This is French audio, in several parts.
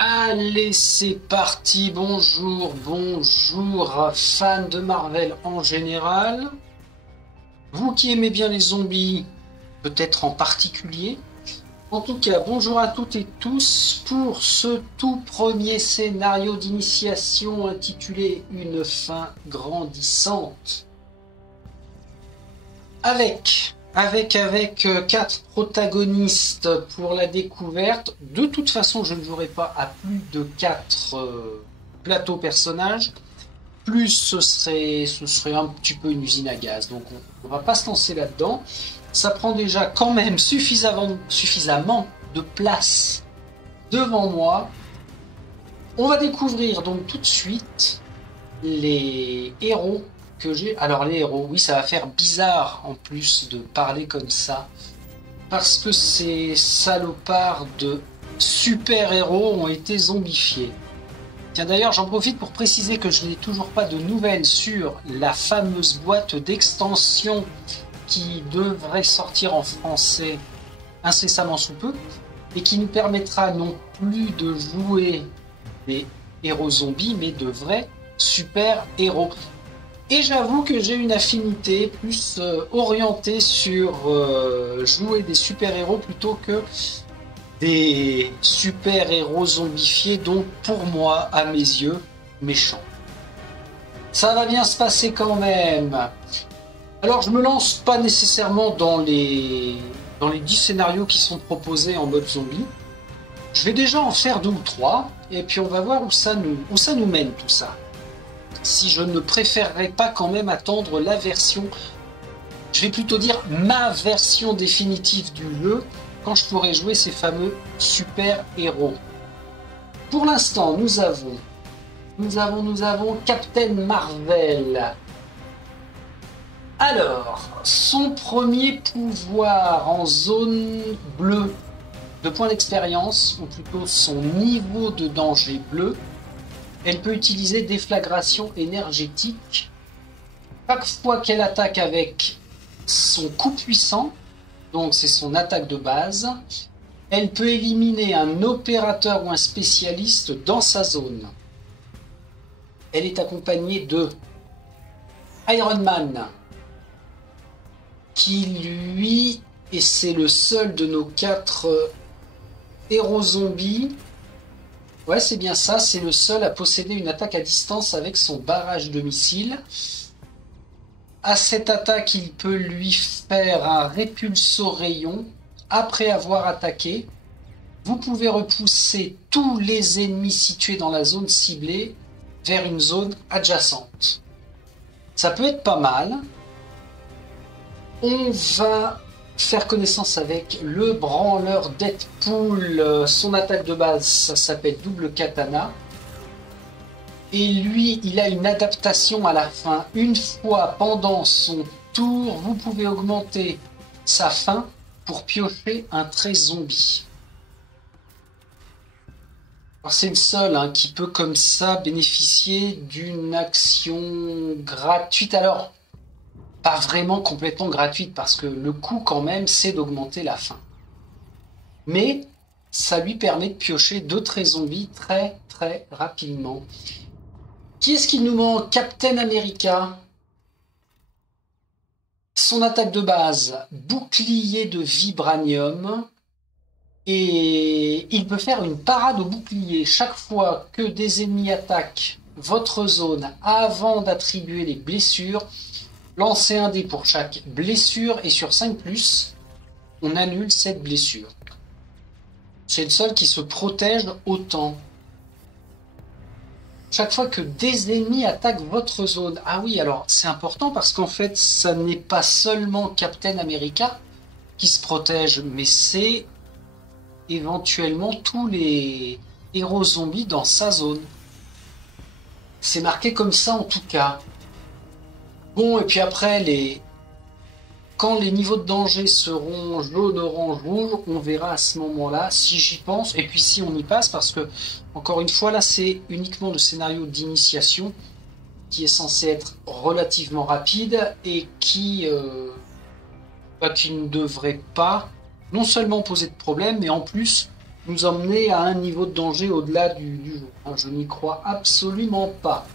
Allez, c'est parti. Bonjour, bonjour, fans de Marvel en général. Vous qui aimez bien les zombies, peut-être en particulier. En tout cas, bonjour à toutes et tous pour ce tout premier scénario d'initiation intitulé Une fin grandissante. Avec quatre protagonistes pour la découverte. De toute façon, je ne jouerai pas à plus de 4 plateaux personnages. Plus ce serait un petit peu une usine à gaz. Donc on va pas se lancer là-dedans. Ça prend déjà quand même suffisamment de place devant moi. On va découvrir donc tout de suite les héros que j'ai. Alors les héros, oui, ça va faire bizarre en plus de parler comme ça, parce que ces salopards de super-héros ont été zombifiés. Tiens, d'ailleurs, j'en profite pour préciser que je n'ai toujours pas de nouvelles sur la fameuse boîte d'extension qui devrait sortir en français incessamment sous peu, et qui nous permettra non plus de jouer des héros zombies, mais de vrais super-héros. Et j'avoue que j'ai une affinité plus orientée sur jouer des super-héros plutôt que des super-héros zombifiés, donc pour moi, à mes yeux, méchants. Ça va bien se passer quand même. Alors je me lance pas nécessairement dans les 10 scénarios qui sont proposés en mode zombie. Je vais déjà en faire 2 ou 3, et puis on va voir où ça nous mène tout ça. Si je ne préférerais pas quand même attendre la version, je vais plutôt dire ma version définitive du jeu, quand je pourrai jouer ces fameux super-héros. Pour l'instant, nous avons Captain Marvel. Alors, son premier pouvoir en zone bleue de points d'expérience, ou plutôt son niveau de danger bleu. Elle peut utiliser déflagration énergétique. Chaque fois qu'elle attaque avec son coup puissant, donc c'est son attaque de base, elle peut éliminer un opérateur ou un spécialiste dans sa zone. Elle est accompagnée de Iron Man, qui lui, et c'est le seul de nos 4 héros zombies, ouais, c'est bien ça, c'est le seul à posséder une attaque à distance avec son barrage de missiles. À cette attaque, il peut lui faire un répulsor rayon après avoir attaqué. Vous pouvez repousser tous les ennemis situés dans la zone ciblée vers une zone adjacente. Ça peut être pas mal. On va faire connaissance avec le branleur Deadpool. Son attaque de base, ça s'appelle double katana. Et lui, il a une adaptation à la fin. Une fois pendant son tour, vous pouvez augmenter sa faim pour piocher un trait zombie. Alors c'est le seul qui peut comme ça bénéficier d'une action gratuite. Alors, pas vraiment complètement gratuite, parce que le coût quand même, c'est d'augmenter la faim. Mais ça lui permet de piocher 2 traits zombies très très rapidement. Qui est-ce qui nous manque? Captain America. Son attaque de base, bouclier de vibranium. Et il peut faire une parade au bouclier chaque fois que des ennemis attaquent votre zone avant d'attribuer les blessures. Lancez un dé pour chaque blessure et sur 5+, on annule cette blessure. C'est le seul qui se protège autant. Chaque fois que des ennemis attaquent votre zone. Ah oui, alors c'est important parce qu'en fait, ça n'est pas seulement Captain America qui se protège, mais c'est éventuellement tous les héros zombies dans sa zone. C'est marqué comme ça en tout cas. Bon, et puis après, quand les niveaux de danger seront jaune, orange, rouge, on verra à ce moment-là si j'y pense, et puis si on y passe, parce que, encore une fois, là, c'est uniquement le scénario d'initiation qui est censé être relativement rapide et qui ne devrait pas non seulement poser de problème, mais en plus nous emmener à un niveau de danger au-delà du jeu. Hein, je n'y crois absolument pas.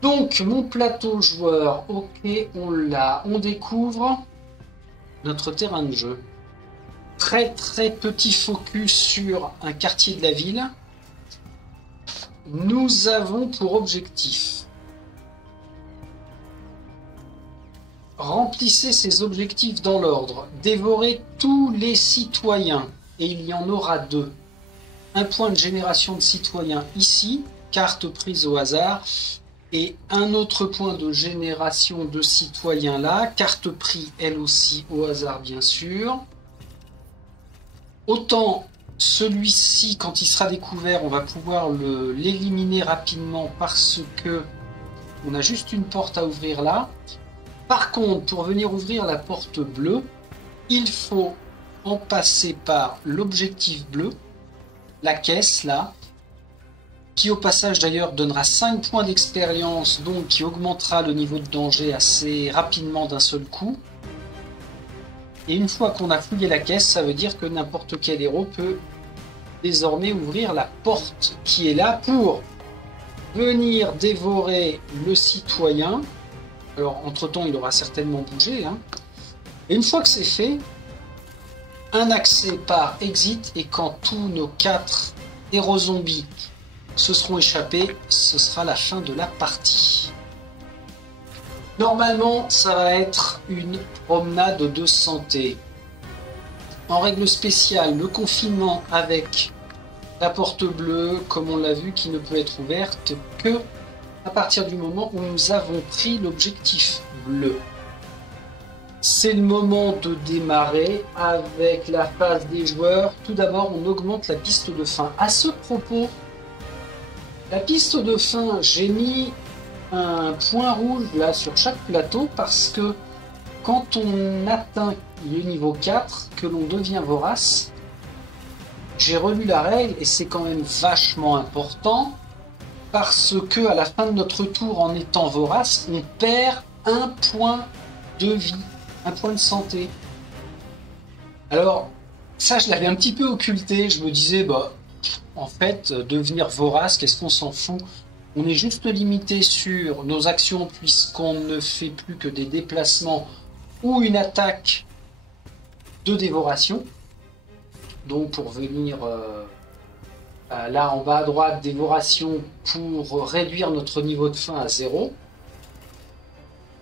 Donc, mon plateau joueur, ok, on l'a. On découvre notre terrain de jeu. Très très petit focus sur un quartier de la ville. Nous avons pour objectif: remplissez ces objectifs dans l'ordre. Dévorez tous les citoyens. Et il y en aura 2. Un point de génération de citoyens ici, carte prise au hasard. Et un autre point de génération de citoyens là, carte prise elle aussi au hasard bien sûr. Autant celui-ci, quand il sera découvert, on va pouvoir l'éliminer rapidement parce que on a juste une porte à ouvrir là. Par contre, pour venir ouvrir la porte bleue, il faut en passer par l'objectif bleu, la caisse là, qui au passage d'ailleurs donnera 5 points d'expérience, donc qui augmentera le niveau de danger assez rapidement d'un seul coup. Et une fois qu'on a fouillé la caisse, ça veut dire que n'importe quel héros peut désormais ouvrir la porte qui est là pour venir dévorer le citoyen. Alors entre-temps, il aura certainement bougé. Hein. Et une fois que c'est fait, un accès par exit, et quand tous nos 4 héros zombies se seront échappés, ce sera la fin de la partie. Normalement, ça va être une promenade de santé. En règle spéciale, le confinement avec la porte bleue, comme on l'a vu, qui ne peut être ouverte que à partir du moment où nous avons pris l'objectif bleu. C'est le moment de démarrer avec la phase des joueurs. Tout d'abord, on augmente la piste de fin. À ce propos, la piste de fin, j'ai mis un point rouge là sur chaque plateau parce que quand on atteint le niveau 4, que l'on devient vorace, j'ai relu la règle et c'est quand même vachement important parce que à la fin de notre tour, en étant vorace, on perd un point de vie, un point de santé. Alors ça, je l'avais un petit peu occulté. Je me disais, bah en fait, devenir vorace, qu'est-ce qu'on s'en fout? On est juste limité sur nos actions puisqu'on ne fait plus que des déplacements ou une attaque de dévoration. Donc pour venir là en bas à droite, dévoration pour réduire notre niveau de fin à 0.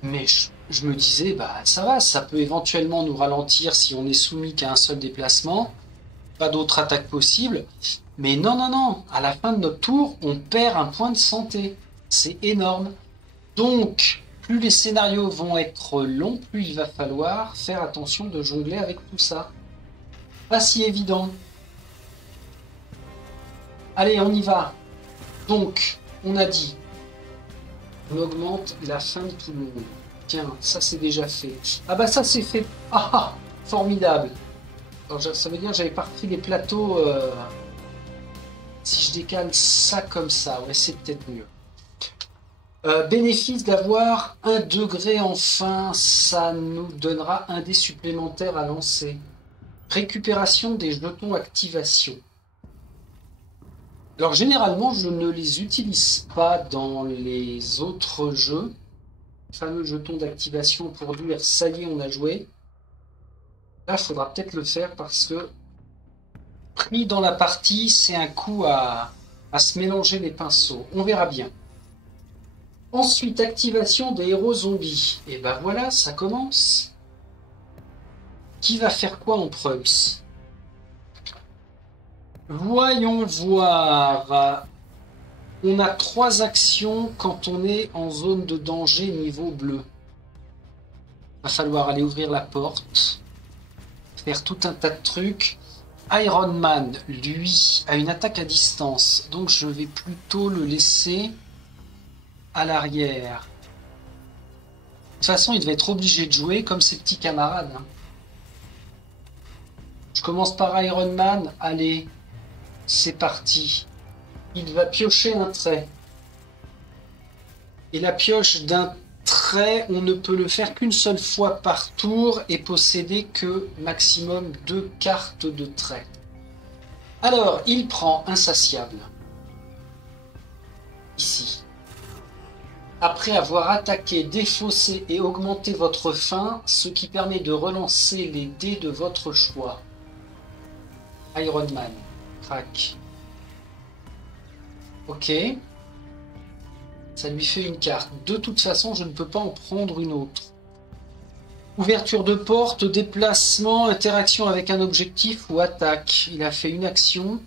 Mais je me disais, bah ça va, ça peut éventuellement nous ralentir si on est soumis qu'à un seul déplacement. Pas d'autre attaque possible. Mais non, non, non, à la fin de notre tour, on perd un point de santé. C'est énorme. Donc, plus les scénarios vont être longs, plus il va falloir faire attention de jongler avec tout ça. Pas si évident. Allez, on y va. Donc, on a dit, on augmente la fin de tout le monde. Tiens, ça c'est déjà fait. Ah bah ça c'est fait. Ah, formidable. Alors, ça veut dire que j'avais pas repris les plateaux... Si je décale ça comme ça, ouais, c'est peut-être mieux. Bénéfice d'avoir 1 degré enfin, ça nous donnera un dé supplémentaire à lancer. Récupération des jetons activation. Alors généralement, je ne les utilise pas dans les autres jeux. Fameux jetons d'activation pour dire ça y est, on a joué. Là, il faudra peut-être le faire parce que pris dans la partie, c'est un coup à se mélanger les pinceaux. On verra bien. Ensuite, activation des héros zombies. Et ben voilà, ça commence. Qui va faire quoi en Prums? Voyons voir. On a 3 actions quand on est en zone de danger niveau bleu. Va falloir aller ouvrir la porte. Faire tout un tas de trucs. Iron Man, lui, a une attaque à distance, donc je vais plutôt le laisser à l'arrière. De toute façon, il va être obligé de jouer comme ses petits camarades. Hein. Je commence par Iron Man, allez, c'est parti. Il va piocher un trait. Et la pioche d'un trait, on ne peut le faire qu'une seule fois par tour et posséder que maximum 2 cartes de trait. Alors, il prend insatiable. Ici. Après avoir attaqué, défaussé et augmenté votre faim, ce qui permet de relancer les dés de votre choix. Iron Man. Crac. Ok. Ça lui fait une carte. De toute façon, je ne peux pas en prendre une autre. Ouverture de porte, déplacement, interaction avec un objectif ou attaque. Il a fait une action.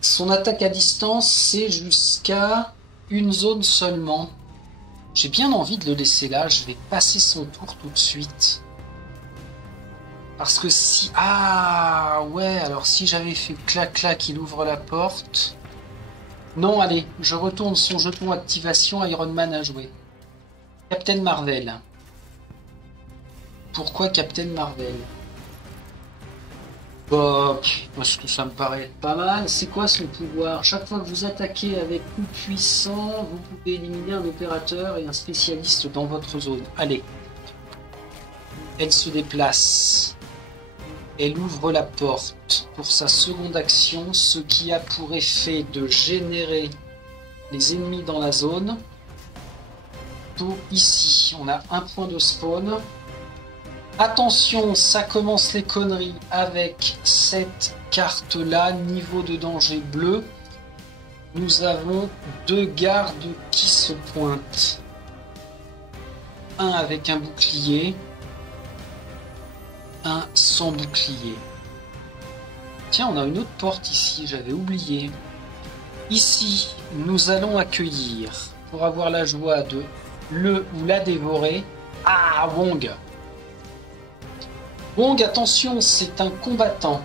Son attaque à distance, c'est jusqu'à une zone seulement. J'ai bien envie de le laisser là. Je vais passer son tour tout de suite. Parce que si... Ah ouais, alors si j'avais fait clac-clac, il ouvre la porte. Non, allez, je retourne son jeton activation Iron Man à jouer. Captain Marvel. Pourquoi Captain Marvel? Bah, parce que ça me paraît pas mal. C'est quoi son pouvoir? Chaque fois que vous attaquez avec coup puissant, vous pouvez éliminer un opérateur et un spécialiste dans votre zone. Allez. Elle se déplace. Elle ouvre la porte pour sa seconde action, ce qui a pour effet de générer les ennemis dans la zone. Pour ici, on a un point de spawn. Attention, ça commence les conneries avec cette carte-là, niveau de danger bleu. Nous avons deux gardes qui se pointent. Un avec un bouclier, un sans bouclier. Tiens, on a une autre porte ici, j'avais oublié. Ici, nous allons accueillir, pour avoir la joie de le ou la dévorer. Ah, Wong! Wong, attention, c'est un combattant.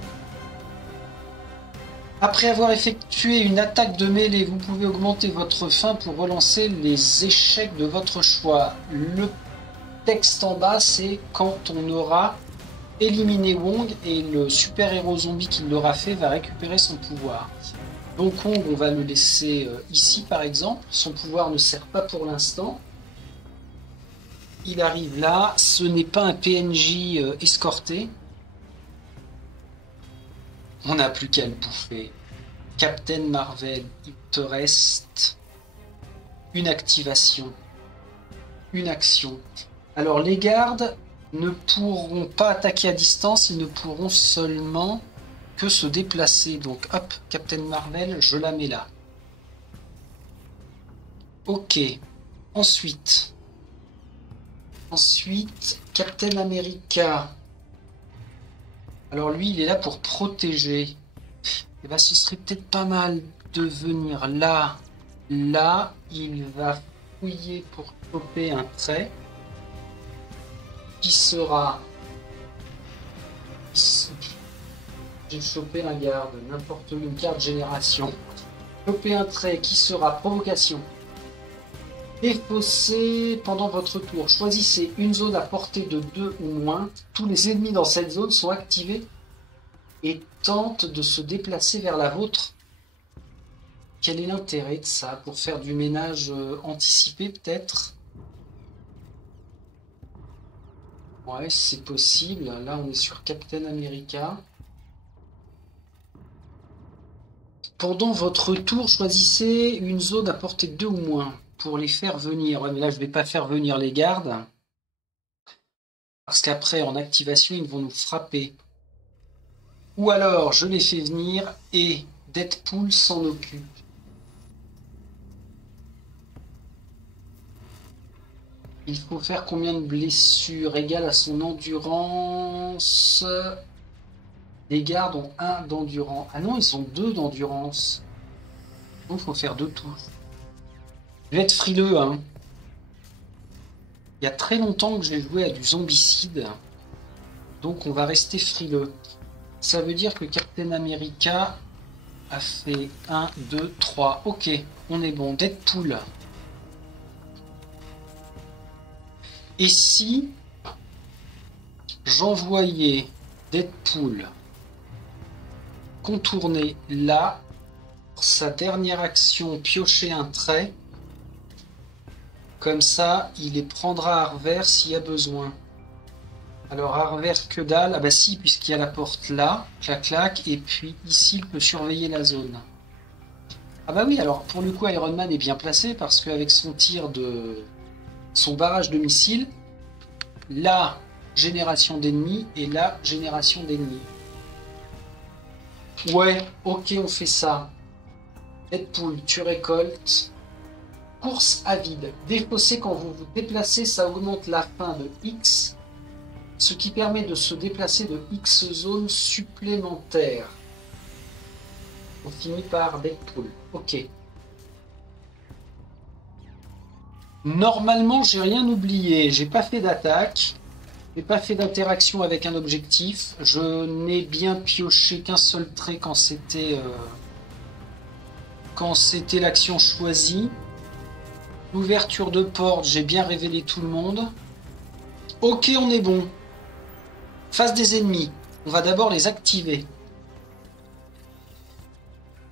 Après avoir effectué une attaque de mêlée, vous pouvez augmenter votre faim pour relancer les échecs de votre choix. Le texte en bas, c'est quand on aura éliminé Wong et le super-héros zombie qui l'aura fait va récupérer son pouvoir. Donc Wong, on va le laisser ici par exemple. Son pouvoir ne sert pas pour l'instant. Il arrive là, ce n'est pas un PNJ escorté. On n'a plus qu'à le bouffer. Captain Marvel, il te reste une activation. Une action. Alors les gardes ne pourront pas attaquer à distance, ils ne pourront seulement que se déplacer. Donc hop, Captain Marvel, je la mets là. Ok. Ensuite, Captain America. Alors lui, il est là pour protéger. Et ben, ce serait peut-être pas mal de venir là. Là, il va fouiller pour choper un trait. Qui sera... J'ai chopé un garde, n'importe où, une carte génération. Choper un trait qui sera provocation. Défausser pendant votre tour. Choisissez une zone à portée de 2 ou moins. Tous les ennemis dans cette zone sont activés et tentent de se déplacer vers la vôtre. Quel est l'intérêt de ça? Pour faire du ménage anticipé peut-être? Ouais, c'est possible. Là, on est sur Captain America. Pendant votre tour, choisissez une zone à portée de 2 ou moins pour les faire venir. Ouais, mais là, je ne vais pas faire venir les gardes. Parce qu'après, en activation, ils vont nous frapper. Ou alors, je les fais venir et Deadpool s'en occupe. Il faut faire combien de blessures égales à son endurance? Les gardes ont 1 d'endurance. Ah non, ils ont 2 d'endurance. Donc, il faut faire 2 tours. Je vais être frileux, hein. Il y a très longtemps que j'ai joué à du zombicide. Donc, on va rester frileux. Ça veut dire que Captain America a fait 1, 2, 3. Ok, on est bon. Deadpool. Et si j'envoyais Deadpool contourner là, sa dernière action, piocher un trait, comme ça, il les prendra à revers s'il y a besoin. Alors, Harvard, que dalle. Ah bah si, puisqu'il y a la porte là. Clac, clac. Et puis ici, il peut surveiller la zone. Ah bah oui, alors pour le coup, Iron Man est bien placé parce qu'avec son tir de... son barrage de missiles, la génération d'ennemis et la génération d'ennemis. Ouais, ok, on fait ça. Deadpool, tu récoltes. Course à vide. Défausser quand vous vous déplacez, ça augmente la fin de X, ce qui permet de se déplacer de X zones supplémentaires. On finit par Deadpool. Ok. Normalement, j'ai rien oublié. J'ai pas fait d'attaque. J'ai pas fait d'interaction avec un objectif. Je n'ai bien pioché qu'un seul trait quand c'était l'action choisie. Ouverture de porte, j'ai bien révélé tout le monde. Ok, on est bon. Face des ennemis. On va d'abord les activer.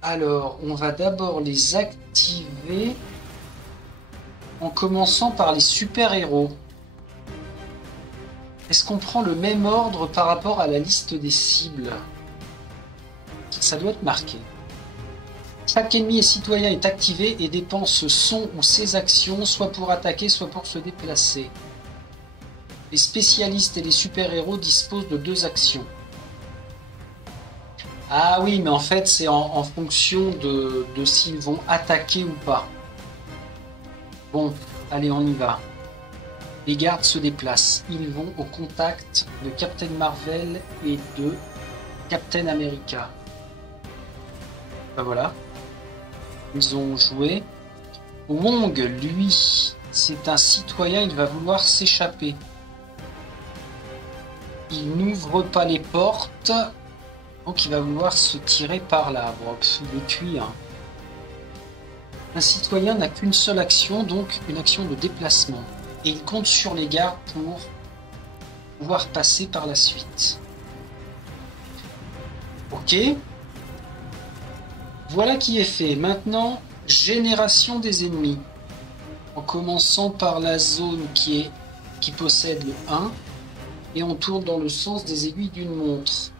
Alors, on va d'abord les activer en commençant par les super-héros. Est-ce qu'on prend le même ordre par rapport à la liste des cibles? Ça doit être marqué. Chaque ennemi et citoyen est activé et dépense son ou ses actions, soit pour attaquer, soit pour se déplacer. Les spécialistes et les super-héros disposent de 2 actions. Ah oui, mais en fait, c'est en fonction de s'ils vont attaquer ou pas. Bon, allez, on y va. Les gardes se déplacent. Ils vont au contact de Captain Marvel et de Captain America. Ben voilà. Ils ont joué. Wong, lui, c'est un citoyen, il va vouloir s'échapper. Il n'ouvre pas les portes. Donc il va vouloir se tirer par là. Bon, il est cuit. Hein. Un citoyen n'a qu'une seule action, donc une action de déplacement. Et il compte sur les gardes pour pouvoir passer par la suite. Ok. Voilà qui est fait. Maintenant, génération des ennemis. En commençant par la zone qui possède le 1. Et on tourne dans le sens des aiguilles d'une montre.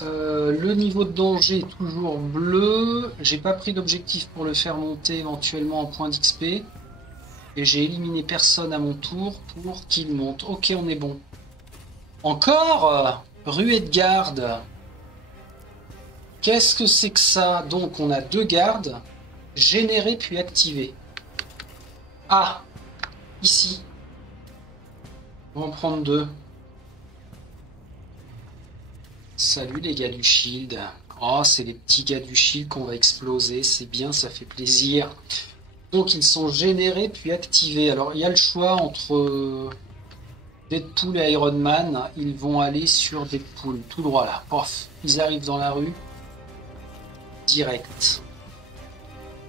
Le niveau de danger est toujours bleu. J'ai pas pris d'objectif pour le faire monter éventuellement en point d'XP. Et j'ai éliminé personne à mon tour pour qu'il monte. Ok, on est bon. Encore ruée de garde. Qu'est-ce que c'est que ça? Donc on a 2 gardes. Générés puis activés. Ah, ici. On va en prendre 2. Salut les gars du Shield. Oh, c'est les petits gars du Shield qu'on va exploser. C'est bien, ça fait plaisir. Donc ils sont générés puis activés. Alors il y a le choix entre Deadpool et Iron Man. Ils vont aller sur Deadpool, tout droit là. Pof, ils arrivent dans la rue. Direct.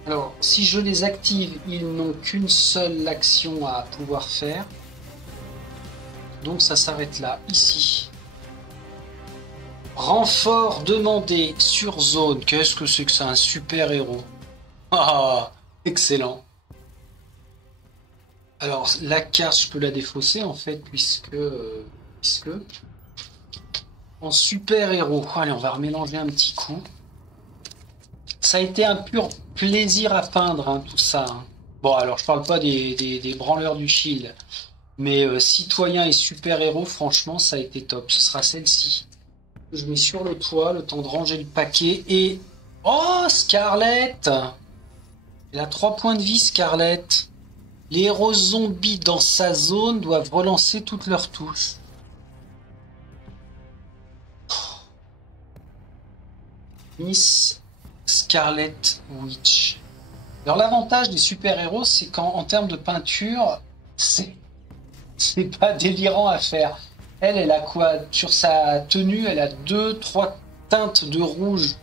Alors si je les active, ils n'ont qu'une seule action à pouvoir faire. Donc ça s'arrête là, ici. Renfort demandé sur zone. Qu'est-ce que c'est que ça, un super héros? Ah, excellent. Alors la carte, je peux la défausser en fait, puisque en super héros. Allez, on va remélanger un petit coup. Ça a été un pur plaisir à peindre, hein, tout ça. Hein. Bon, alors je parle pas des branleurs du Shield, mais citoyen et super héros, franchement, ça a été top. Ce sera celle-ci. Je mets sur le toit, le temps de ranger le paquet, et... Oh, Scarlett! Elle a 3 points de vie, Scarlett. Les héros zombies dans sa zone doivent relancer toutes leurs touches. Miss Scarlet Witch. Alors l'avantage des super-héros, c'est qu'en termes de peinture, c'est pas délirant à faire. Elle a quoi? Sur sa tenue, elle a 2-3 teintes de rouge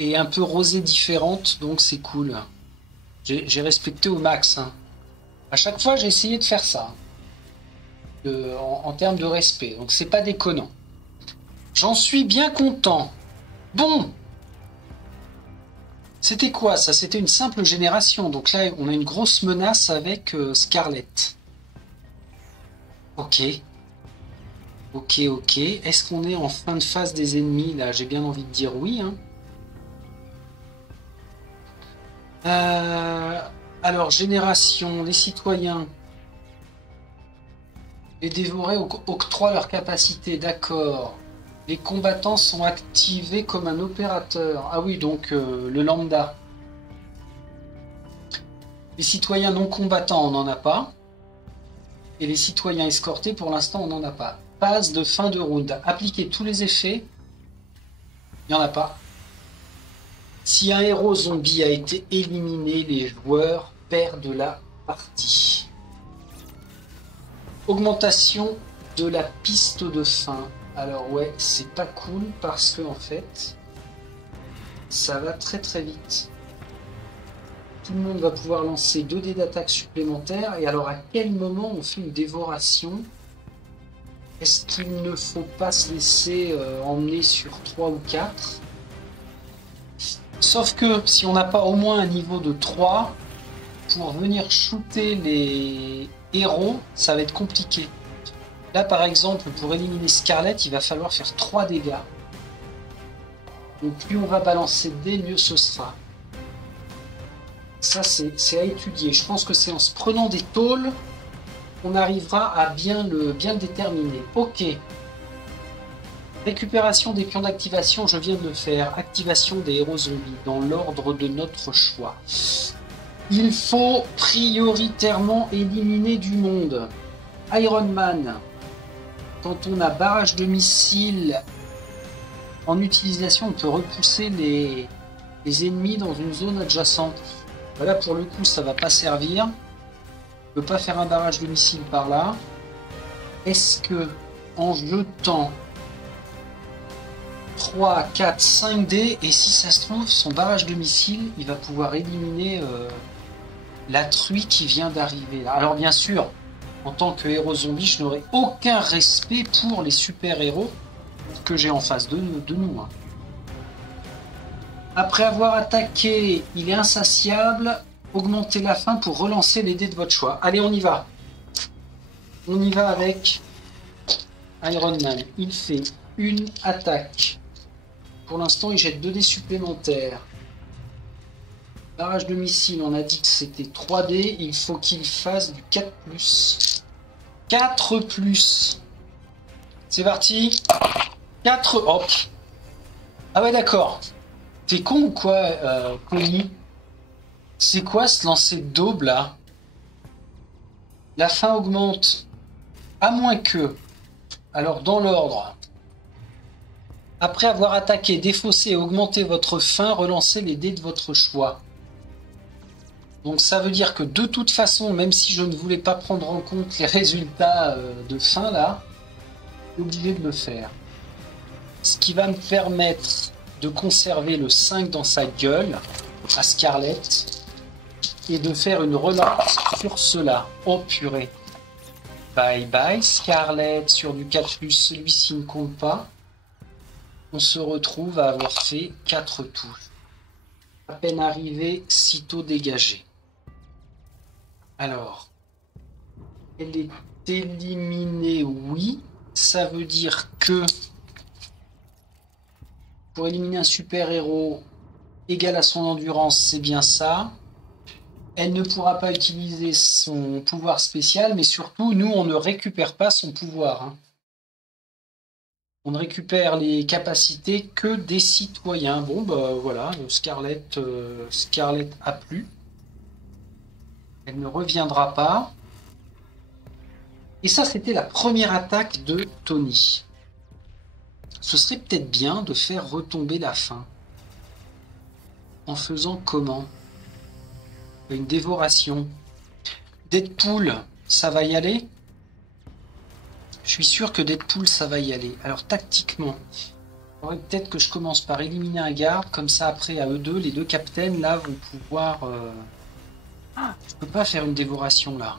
et un peu rosé différentes, donc c'est cool. J'ai respecté au max. Hein. À chaque fois, j'ai essayé de faire ça. En termes de respect, donc c'est pas déconnant. J'en suis bien content. Bon. C'était quoi ça? C'était une simple génération. Donc là, on a une grosse menace avec Scarlett. Ok. Ok, ok. Est-ce qu'on est en fin de phase des ennemis, là? J'ai bien envie de dire oui, hein. Euh, alors, génération, les citoyens. Les dévorés octroient leur capacité, d'accord. Les combattants sont activés comme un opérateur. Ah oui, donc le lambda. Les citoyens non combattants, on n'en a pas. Et les citoyens escortés, pour l'instant, on n'en a pas. Phase de fin de round. Appliquer tous les effets. Il n'y en a pas. Si un héros zombie a été éliminé, les joueurs perdent la partie. Augmentation de la piste de fin. Alors ouais, c'est pas cool parce que en fait, ça va très très vite. Tout le monde va pouvoir lancer 2 dés d'attaque supplémentaires. Et alors à quel moment on fait une dévoration? Est-ce qu'il ne faut pas se laisser emmener sur 3 ou 4? Sauf que si on n'a pas au moins un niveau de 3, pour venir shooter les héros, ça va être compliqué. Là par exemple, pour éliminer Scarlet, il va falloir faire 3 dégâts. Donc plus on va balancer de dés, mieux ce sera. Ça c'est à étudier. Je pense que c'est en se prenant des tôles qu'on arrivera à bien le déterminer. Ok. Récupération des pions d'activation, je viens de le faire. Activation des héros zombies, dans l'ordre de notre choix. Il faut prioritairement éliminer du monde. Iron Man. Quand on a barrage de missiles en utilisation, on peut repousser les ennemis dans une zone adjacente. Voilà, pour le coup, ça va pas servir. On peut pas faire un barrage de missiles par là. Est-ce que en jetant 3, 4, 5 dés, et si ça se trouve, son barrage de missiles, il va pouvoir éliminer la truie qui vient d'arriver. Alors bien sûr, en tant que héros zombie, je n'aurai aucun respect pour les super-héros que j'ai en face de nous. Après avoir attaqué, il est insatiable. Augmentez la faim pour relancer les dés de votre choix. Allez, on y va. On y va avec Iron Man. Il fait une attaque. Pour l'instant, il jette 2 dés supplémentaires. Barrage de missile, on a dit que c'était 3 dés. Il faut qu'il fasse du 4+. 4+. C'est parti. 4. Hop. Ah ouais, d'accord. T'es con ou quoi, Connie? C'est quoi ce lancer de daube là? La faim augmente. À moins que. Alors, dans l'ordre. Après avoir attaqué, défaussé et augmenté votre faim, relancez les dés de votre choix. Donc ça veut dire que de toute façon, même si je ne voulais pas prendre en compte les résultats de faim là, je suis obligé de le faire. Ce qui va me permettre de conserver le 5 dans sa gueule, à Scarlett, et de faire une relance sur cela. Oh purée. Bye bye Scarlett, sur du 4+, celui-ci ne compte pas. On se retrouve à avoir fait 4 touches. À peine arrivé, sitôt dégagé. Alors, elle est éliminée, oui. Ça veut dire que pour éliminer un super-héros égal à son endurance, c'est bien ça. Elle ne pourra pas utiliser son pouvoir spécial, mais surtout, nous, on ne récupère pas son pouvoir. Hein. On ne récupère les capacités que des citoyens. Bon, bah voilà, Scarlett a plu. Elle ne reviendra pas. Et ça, c'était la première attaque de Tony. Ce serait peut-être bien de faire retomber la faim. En faisant comment? Une dévoration. Deadpool, ça va y aller? Je suis sûr que Deadpool, ça va y aller. Alors, tactiquement, il faudrait peut-être que je commence par éliminer un garde. Comme ça, après, à eux deux, les deux capitaines, là, vont pouvoir... Ah, je peux pas faire une dévoration, là.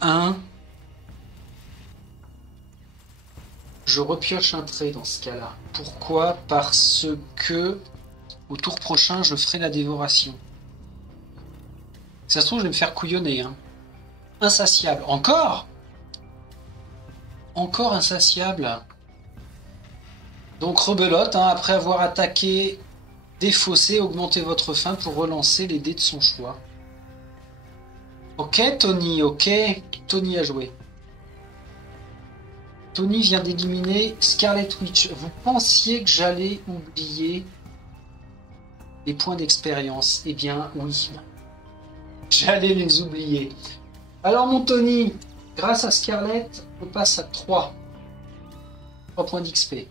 1. Je repioche un trait dans ce cas-là. Pourquoi? Parce que au tour prochain, je ferai la dévoration. Ça se trouve, je vais me faire couillonner. Hein. Insatiable. Encore? Encore insatiable. Donc rebelote, hein, après avoir attaqué, défaussé, augmentez votre faim pour relancer les dés de son choix. Ok Tony, ok. Tony a joué. Tony vient d'éliminer Scarlet Witch. Vous pensiez que j'allais oublier les points d'expérience? Eh bien oui. J'allais les oublier. Alors mon Tony, grâce à Scarlet, on passe à 3. 3 points d'XP.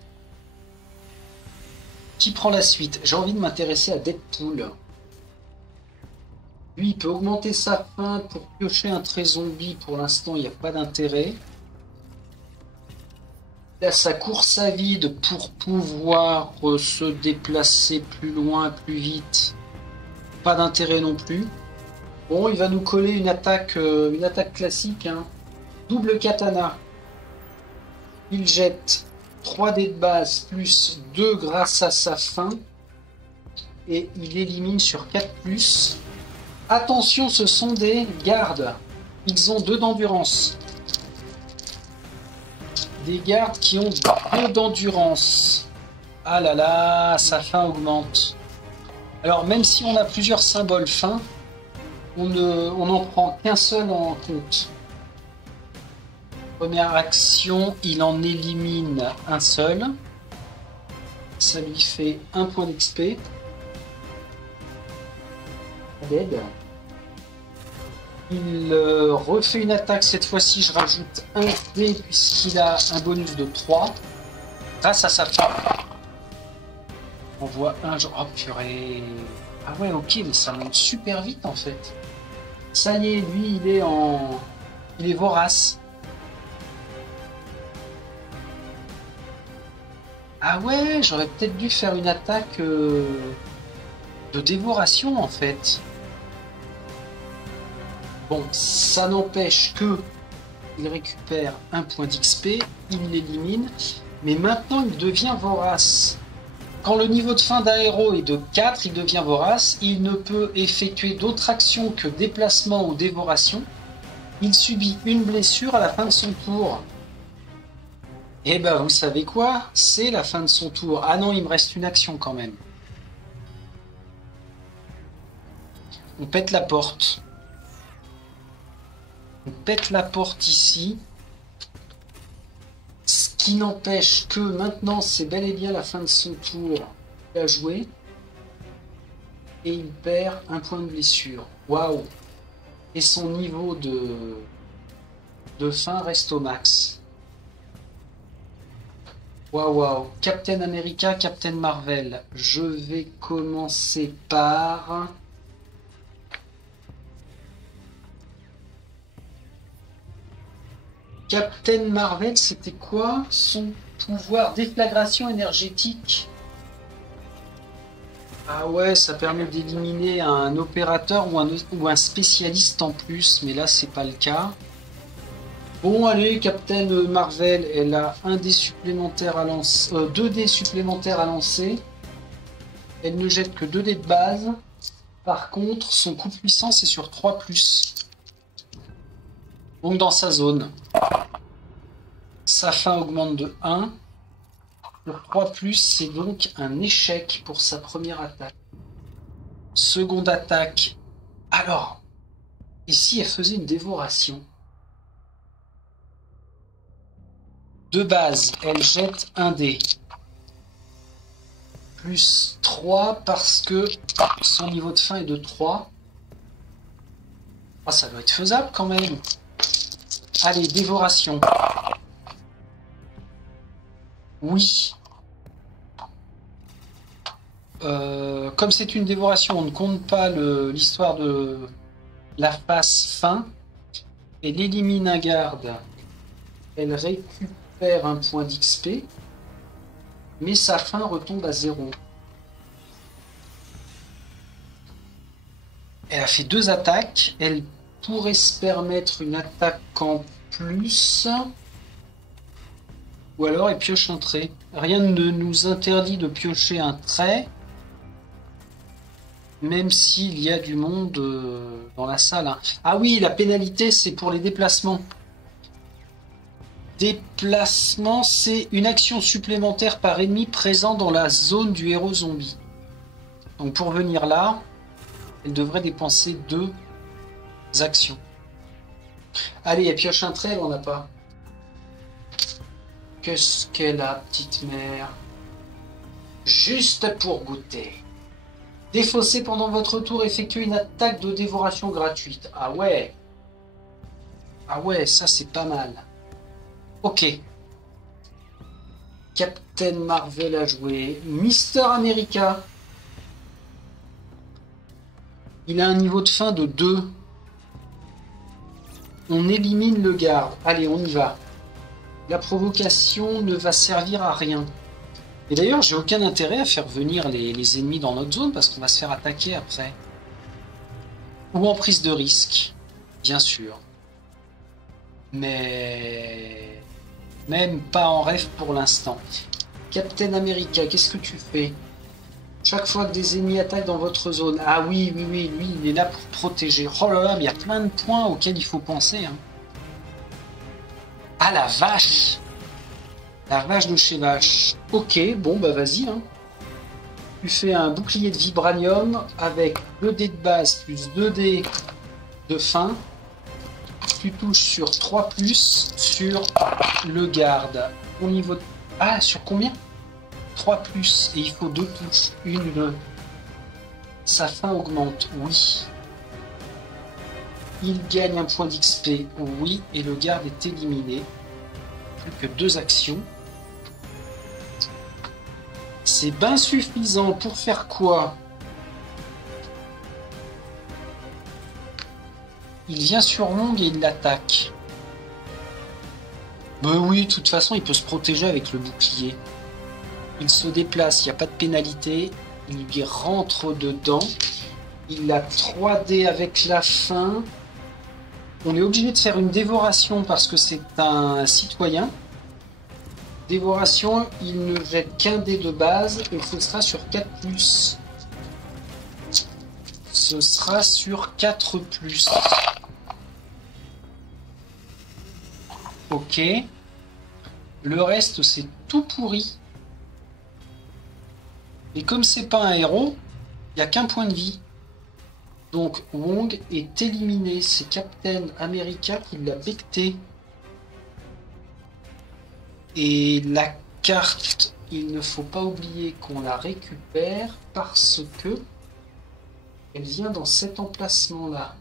Qui prend la suite? J'ai envie de m'intéresser à Deadpool. Lui, il peut augmenter sa faim pour piocher un trait zombie. Pour l'instant, il n'y a pas d'intérêt. Il a sa course à vide pour pouvoir se déplacer plus loin, plus vite. Pas d'intérêt non plus. Bon, il va nous coller une attaque classique. Hein. Double katana. Il jette 3 dés de base plus 2 grâce à sa faim. Et il élimine sur 4+. Attention, ce sont des gardes. Ils ont 2 d'endurance. Des gardes qui ont 2 d'endurance. Ah là là, sa faim augmente. Alors même si on a plusieurs symboles faim, on n'en prend qu'un seul en compte. Première action, il en élimine un seul. Ça lui fait 1 point d'XP. Dead. Il refait une attaque, cette fois-ci je rajoute un dé puisqu'il a un bonus de 3. Grâce à sa faim. On voit un genre... Oh purée. Ah ouais ok, mais ça monte super vite en fait. Ça y est, lui il est vorace. Ah ouais, j'aurais peut-être dû faire une attaque de dévoration en fait. Bon, ça n'empêche que il récupère 1 point d'XP, il l'élimine, mais maintenant il devient vorace. Quand le niveau de fin d'un héros est de 4, il devient vorace, il ne peut effectuer d'autres actions que déplacement ou dévoration. Il subit une blessure à la fin de son tour. Et ben vous savez quoi? C'est la fin de son tour. Ah non, il me reste une action quand même. On pète la porte. On pète la porte ici. Ce qui n'empêche que maintenant c'est bel et bien la fin de son tour. Il a joué. Et il perd 1 point de blessure. Waouh! Et son niveau de fin reste au max. Waouh, waouh. Captain America, Captain Marvel. Je vais commencer par... Captain Marvel, c'était quoi son pouvoir? Déflagration énergétique. Ah ouais, ça permet d'éliminer un opérateur ou un spécialiste en plus, mais là c'est pas le cas. Bon allez, Captain Marvel, elle a 1 dé supplémentaire à lancer, 2 dés supplémentaires à lancer. Elle ne jette que 2 dés de base. Par contre, son coup de puissance est sur 3+. Donc dans sa zone. Sa faim augmente de 1. Sur 3+, c'est donc un échec pour sa première attaque. Seconde attaque. Alors, et si elle faisait une dévoration? De base, elle jette 1 dé. Plus 3 parce que son niveau de faim est de 3. Ah, ça doit être faisable quand même. Allez, dévoration. Oui. Comme c'est une dévoration, on ne compte pas l'histoire de la phase fin. Elle élimine un garde. Elle récupère 1 point d'XP. Mais sa faim retombe à 0. Elle a fait 2 attaques. Elle pourrait se permettre une attaque en plus. Ou alors elle pioche un trait. Rien ne nous interdit de piocher un trait. Même s'il y a du monde dans la salle. Ah oui, la pénalité, c'est pour les déplacements. Déplacement, c'est une action supplémentaire par ennemi présent dans la zone du héros zombie. Donc pour venir là, elle devrait dépenser 2 actions. Allez, elle pioche un trait, on n'a pas. Qu'est-ce qu'elle a, petite mère? Juste pour goûter. Défausser pendant votre tour, effectuer une attaque de dévoration gratuite. Ah ouais. Ah ouais, ça c'est pas mal. Ok. Captain Marvel a joué. Mister America. Il a un niveau de fin de 2. On élimine le garde. Allez, on y va. La provocation ne va servir à rien. Et d'ailleurs, j'ai aucun intérêt à faire venir les ennemis dans notre zone parce qu'on va se faire attaquer après. Ou en prise de risque, bien sûr. Mais même pas en rêve pour l'instant. Captain America, qu'est-ce que tu fais? Chaque fois que des ennemis attaquent dans votre zone. Ah oui, lui, il est là pour protéger. Oh là là, mais il y a plein de points auxquels il faut penser. Hein. Ah la vache! La vache de chez vache. Ok, bon bah vas-y. Hein. Tu fais un bouclier de vibranium avec 2 dés de base plus 2 dés de fin. Tu touches sur 3+, sur le garde. Au niveau de... Ah, sur combien? 3+, et il faut 2 touches. Une. Sa fin augmente, oui. Il gagne un point d'XP, oui, et le garde est éliminé. Plus que 2 actions. C'est bien suffisant pour faire quoi? Il vient sur Wong et il l'attaque. Ben oui, de toute façon, il peut se protéger avec le bouclier. Il se déplace, il n'y a pas de pénalité. Il lui rentre dedans. Il a 3D avec la fin. On est obligé de faire une dévoration parce que c'est un citoyen. Dévoration, il ne jette qu'un dé de base et ce sera sur 4+. Ce sera sur 4+. Ok. Le reste, c'est tout pourri. Et comme c'est pas un héros, il n'y a qu'un point de vie. Donc Wong est éliminé. C'est Captain America qui l'a becté. Et la carte, il ne faut pas oublier qu'on la récupère parce que elle vient dans cet emplacement-là.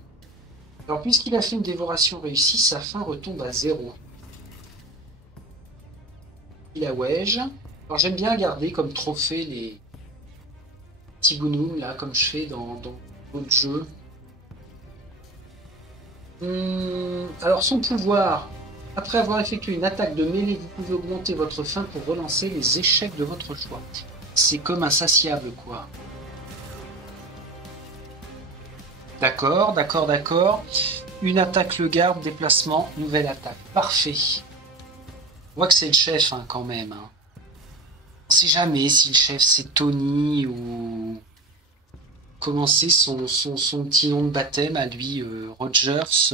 Alors puisqu'il a fait une dévoration réussie, sa fin retombe à 0. Il a Wedge. Alors j'aime bien garder comme trophée les petits bonhommes là, comme je fais dans d'autres jeux. Alors son pouvoir, après avoir effectué une attaque de mêlée, vous pouvez augmenter votre fin pour relancer les échecs de votre choix. C'est comme insatiable quoi. D'accord, d'accord, d'accord. Une attaque le garde, déplacement, nouvelle attaque. Parfait. On voit que c'est le chef hein, quand même. Hein. On sait jamais si le chef c'est Tony ou comment c'est son petit nom de baptême à lui, Rogers,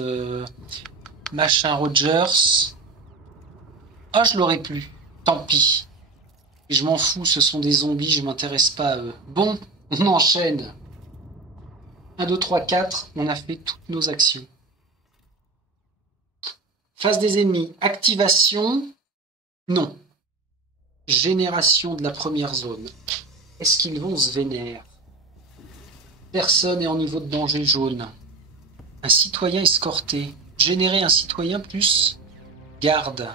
machin Rogers. Ah, je l'aurais plus. Tant pis. Je m'en fous, ce sont des zombies, je m'intéresse pas à eux. Bon, on enchaîne. 1, 2, 3, 4, on a fait toutes nos actions. Face des ennemis, activation, non. Génération de la première zone. Est-ce qu'ils vont se vénérer? Personne n'est en niveau de danger jaune. Un citoyen escorté. Générer un citoyen plus garde.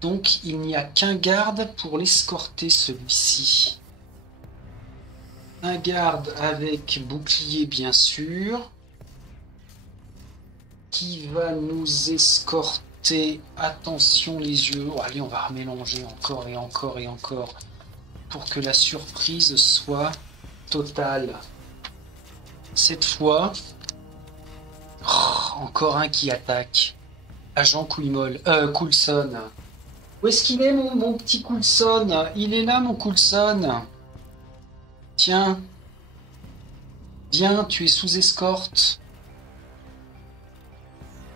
Donc il n'y a qu'un garde pour l'escorter celui-ci. Un garde avec bouclier bien sûr. Qui va nous escorter. Attention les yeux. Oh, allez, on va remélanger encore et encore et encore. Pour que la surprise soit totale. Cette fois... Oh, encore un qui attaque. Agent Coulson. Où est-ce qu'il est mon petit Coulson? Il est là mon Coulson. Tiens. Viens, tu es sous escorte.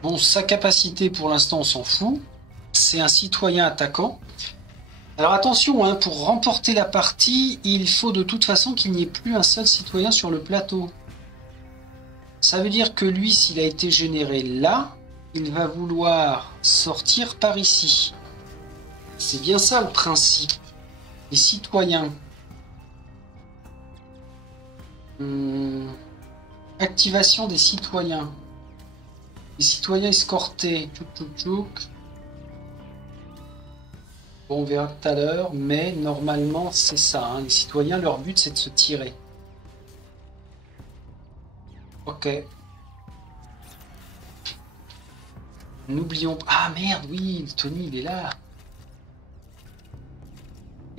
Bon, sa capacité, pour l'instant, on s'en fout. C'est un citoyen attaquant. Alors attention, hein, pour remporter la partie, il faut de toute façon qu'il n'y ait plus un seul citoyen sur le plateau. Ça veut dire que lui, s'il a été généré là, il va vouloir sortir par ici. C'est bien ça le principe. Les citoyens. Activation des citoyens. Les citoyens escortés. Tchouk tchouk tchouk. Bon, on verra tout à l'heure, mais normalement c'est ça. Hein. Les citoyens, leur but c'est de se tirer. Ok. N'oublions pas. Ah merde, oui, Tony il est là.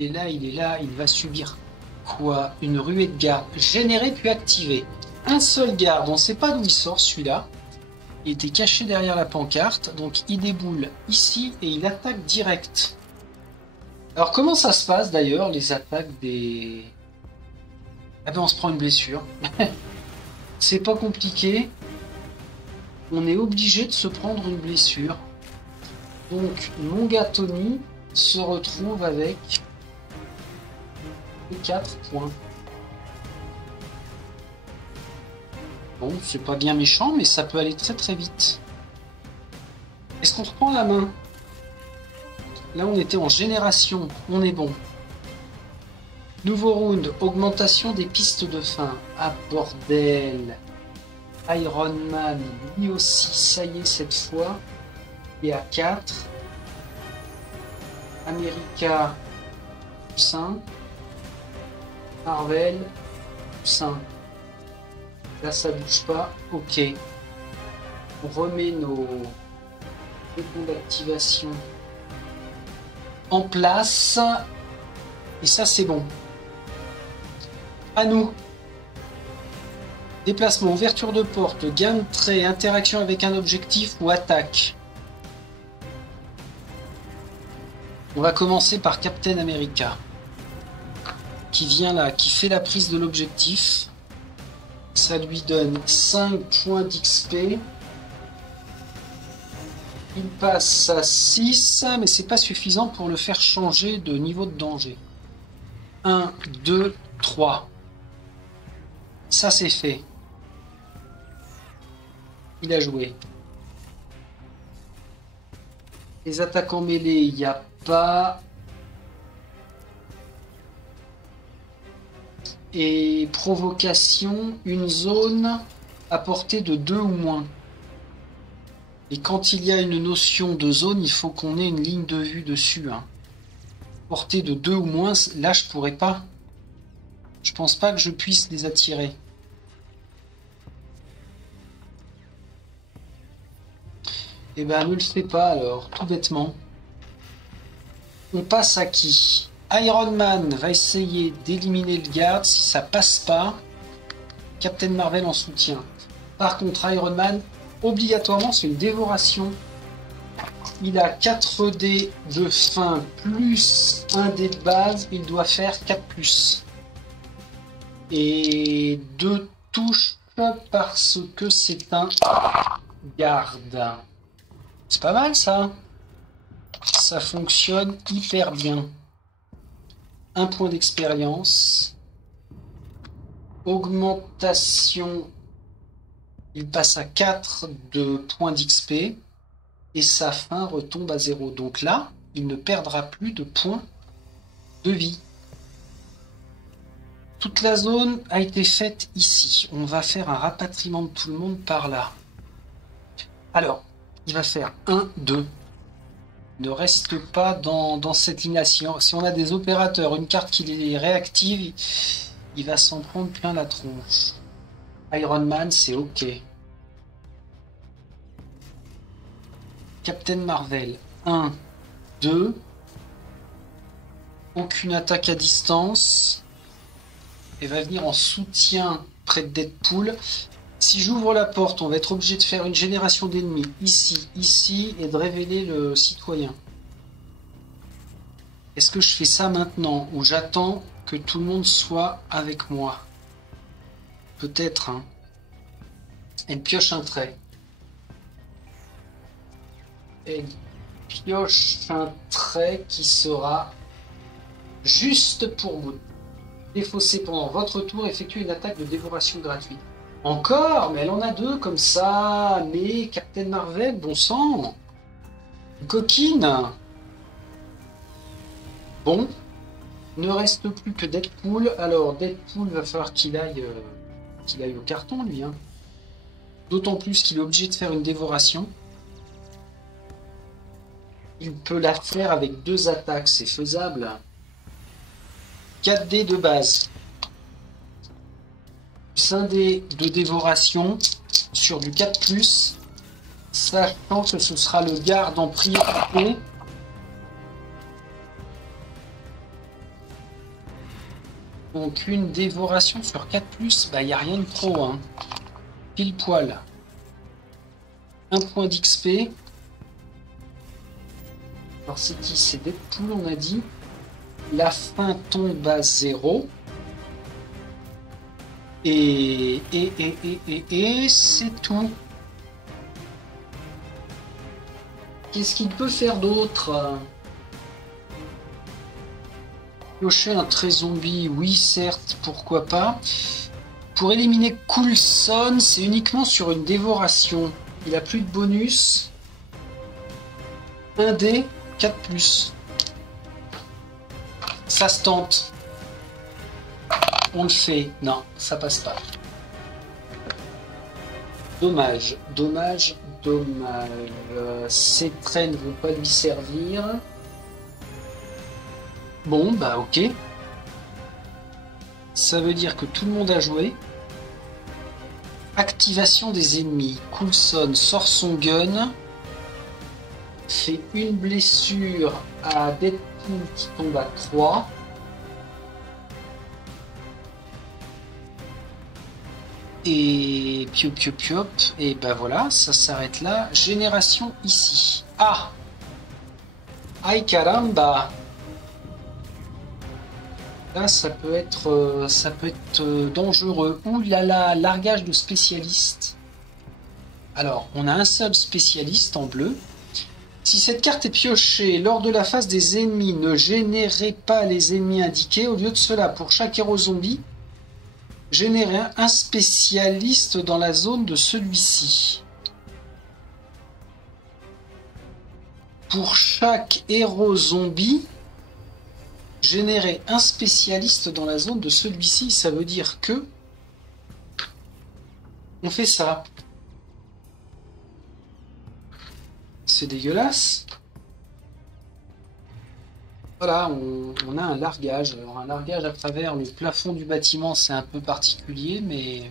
Il est là, il est là, il va subir quoi? Une ruée de garde. Générée puis activée. Un seul garde, on ne sait pas d'où il sort celui-là. Il était caché derrière la pancarte, donc il déboule ici et il attaque direct. Alors comment ça se passe d'ailleurs, les attaques des... Ah ben on se prend une blessure. C'est pas compliqué. On est obligé de se prendre une blessure. Donc mon gars Tony se retrouve avec 4 points. Bon, c'est pas bien méchant, mais ça peut aller très très vite. Est-ce qu'on reprend la main? Là, on était en génération. On est bon. Nouveau round. Augmentation des pistes de fin. Ah, bordel. Iron Man, lui aussi, ça y est, cette fois. Et à 4. America, plus 1. Marvel, plus 1. Là, ça bouge pas. Ok. On remet nos boutons d'activation en place. Et ça, c'est bon. À nous. Déplacement, ouverture de porte, gain de trait, interaction avec un objectif ou attaque. On va commencer par Captain America. Qui vient là, qui fait la prise de l'objectif. Ça lui donne 5 points d'XP. Il passe à 6, mais c'est pas suffisant pour le faire changer de niveau de danger. 1, 2, 3. Ça c'est fait. Il a joué. Les attaques en mêlée, il n'y a pas. Et provocation, une zone à portée de 2 ou moins. Et quand il y a une notion de zone, il faut qu'on ait une ligne de vue dessus. Hein. Portée de 2 ou moins, là je pourrais pas. Je pense pas que je puisse les attirer. Eh ben, ne le fais pas alors, tout bêtement. On passe à qui? Iron Man va essayer d'éliminer le garde. Si ça passe pas, Captain Marvel en soutien. Par contre, Iron Man, obligatoirement, c'est une dévoration. Il a 4 dés de fin plus 1 dé de base. Il doit faire 4+. Et 2 touches parce que c'est un garde. C'est pas mal ça. Ça fonctionne hyper bien. 1 point d'expérience. Augmentation. Il passe à 4 de points d'XP. Et sa fin retombe à 0. Donc là, il ne perdra plus de points de vie. Toute la zone a été faite ici. On va faire un rapatriement de tout le monde par là. Alors, il va faire 1, 2. Ne reste pas dans cette ligne-là. Si on a des opérateurs, une carte qui les réactive, il va s'en prendre plein la tronche. Iron Man, c'est ok. Captain Marvel, 1, 2. Aucune attaque à distance. Et va venir en soutien près de Deadpool. Si j'ouvre la porte, on va être obligé de faire une génération d'ennemis ici, ici, et de révéler le citoyen. Est-ce que je fais ça maintenant ou j'attends que tout le monde soit avec moi? Peut-être, hein. Elle pioche un trait. elle pioche un trait qui sera juste pour vous. Défausser pendant votre tour, effectuer une attaque de dévoration gratuite. Encore? Mais elle en a deux comme ça. Mais Captain Marvel, bon sang. Coquine. Bon. Ne reste plus que Deadpool. Alors, Deadpool, va falloir qu'il aille au carton, lui. Hein. D'autant plus qu'il est obligé de faire une dévoration. Il peut la faire avec 2 attaques, c'est faisable. 4 dés de base. 5 dés de dévoration sur du 4+, sachant que ce sera le garde en priorité. Donc une dévoration sur 4+, bah il n'y a rien de trop. Hein. Pile poil. 1 point d'XP. Alors c'est qui? C'est Deadpool, on a dit. La fin tombe à 0. Et c'est tout. Qu'est-ce qu'il peut faire d'autre? Piocher un trait zombie, oui certes, pourquoi pas. Pour éliminer Coulson, c'est uniquement sur une dévoration. Il a plus de bonus. 1 dé, 4+. Ça se tente. On le fait. Non, ça passe pas. Dommage, dommage, dommage. Ces traits ne vont pas lui servir. Bon, bah ok. Ça veut dire que tout le monde a joué. Activation des ennemis. Coulson sort son gun. Fait une blessure à Deadpool qui tombe à 3. Et piop piop piop. Et ben voilà, ça s'arrête là. Génération ici. Ah! Aïe caramba! Là, ça peut être dangereux. Ouh là là, largage de spécialistes. Alors, on a un seul spécialiste en bleu. Si cette carte est piochée lors de la phase des ennemis, ne générez pas les ennemis indiqués. Au lieu de cela, pour chaque héros zombie, générez un spécialiste dans la zone de celui-ci. Pour chaque héros zombie, générer un spécialiste dans la zone de celui-ci, ça veut dire que on fait ça. C'est dégueulasse. Voilà, on a un largage. Alors un largage à travers le plafond du bâtiment, c'est un peu particulier, mais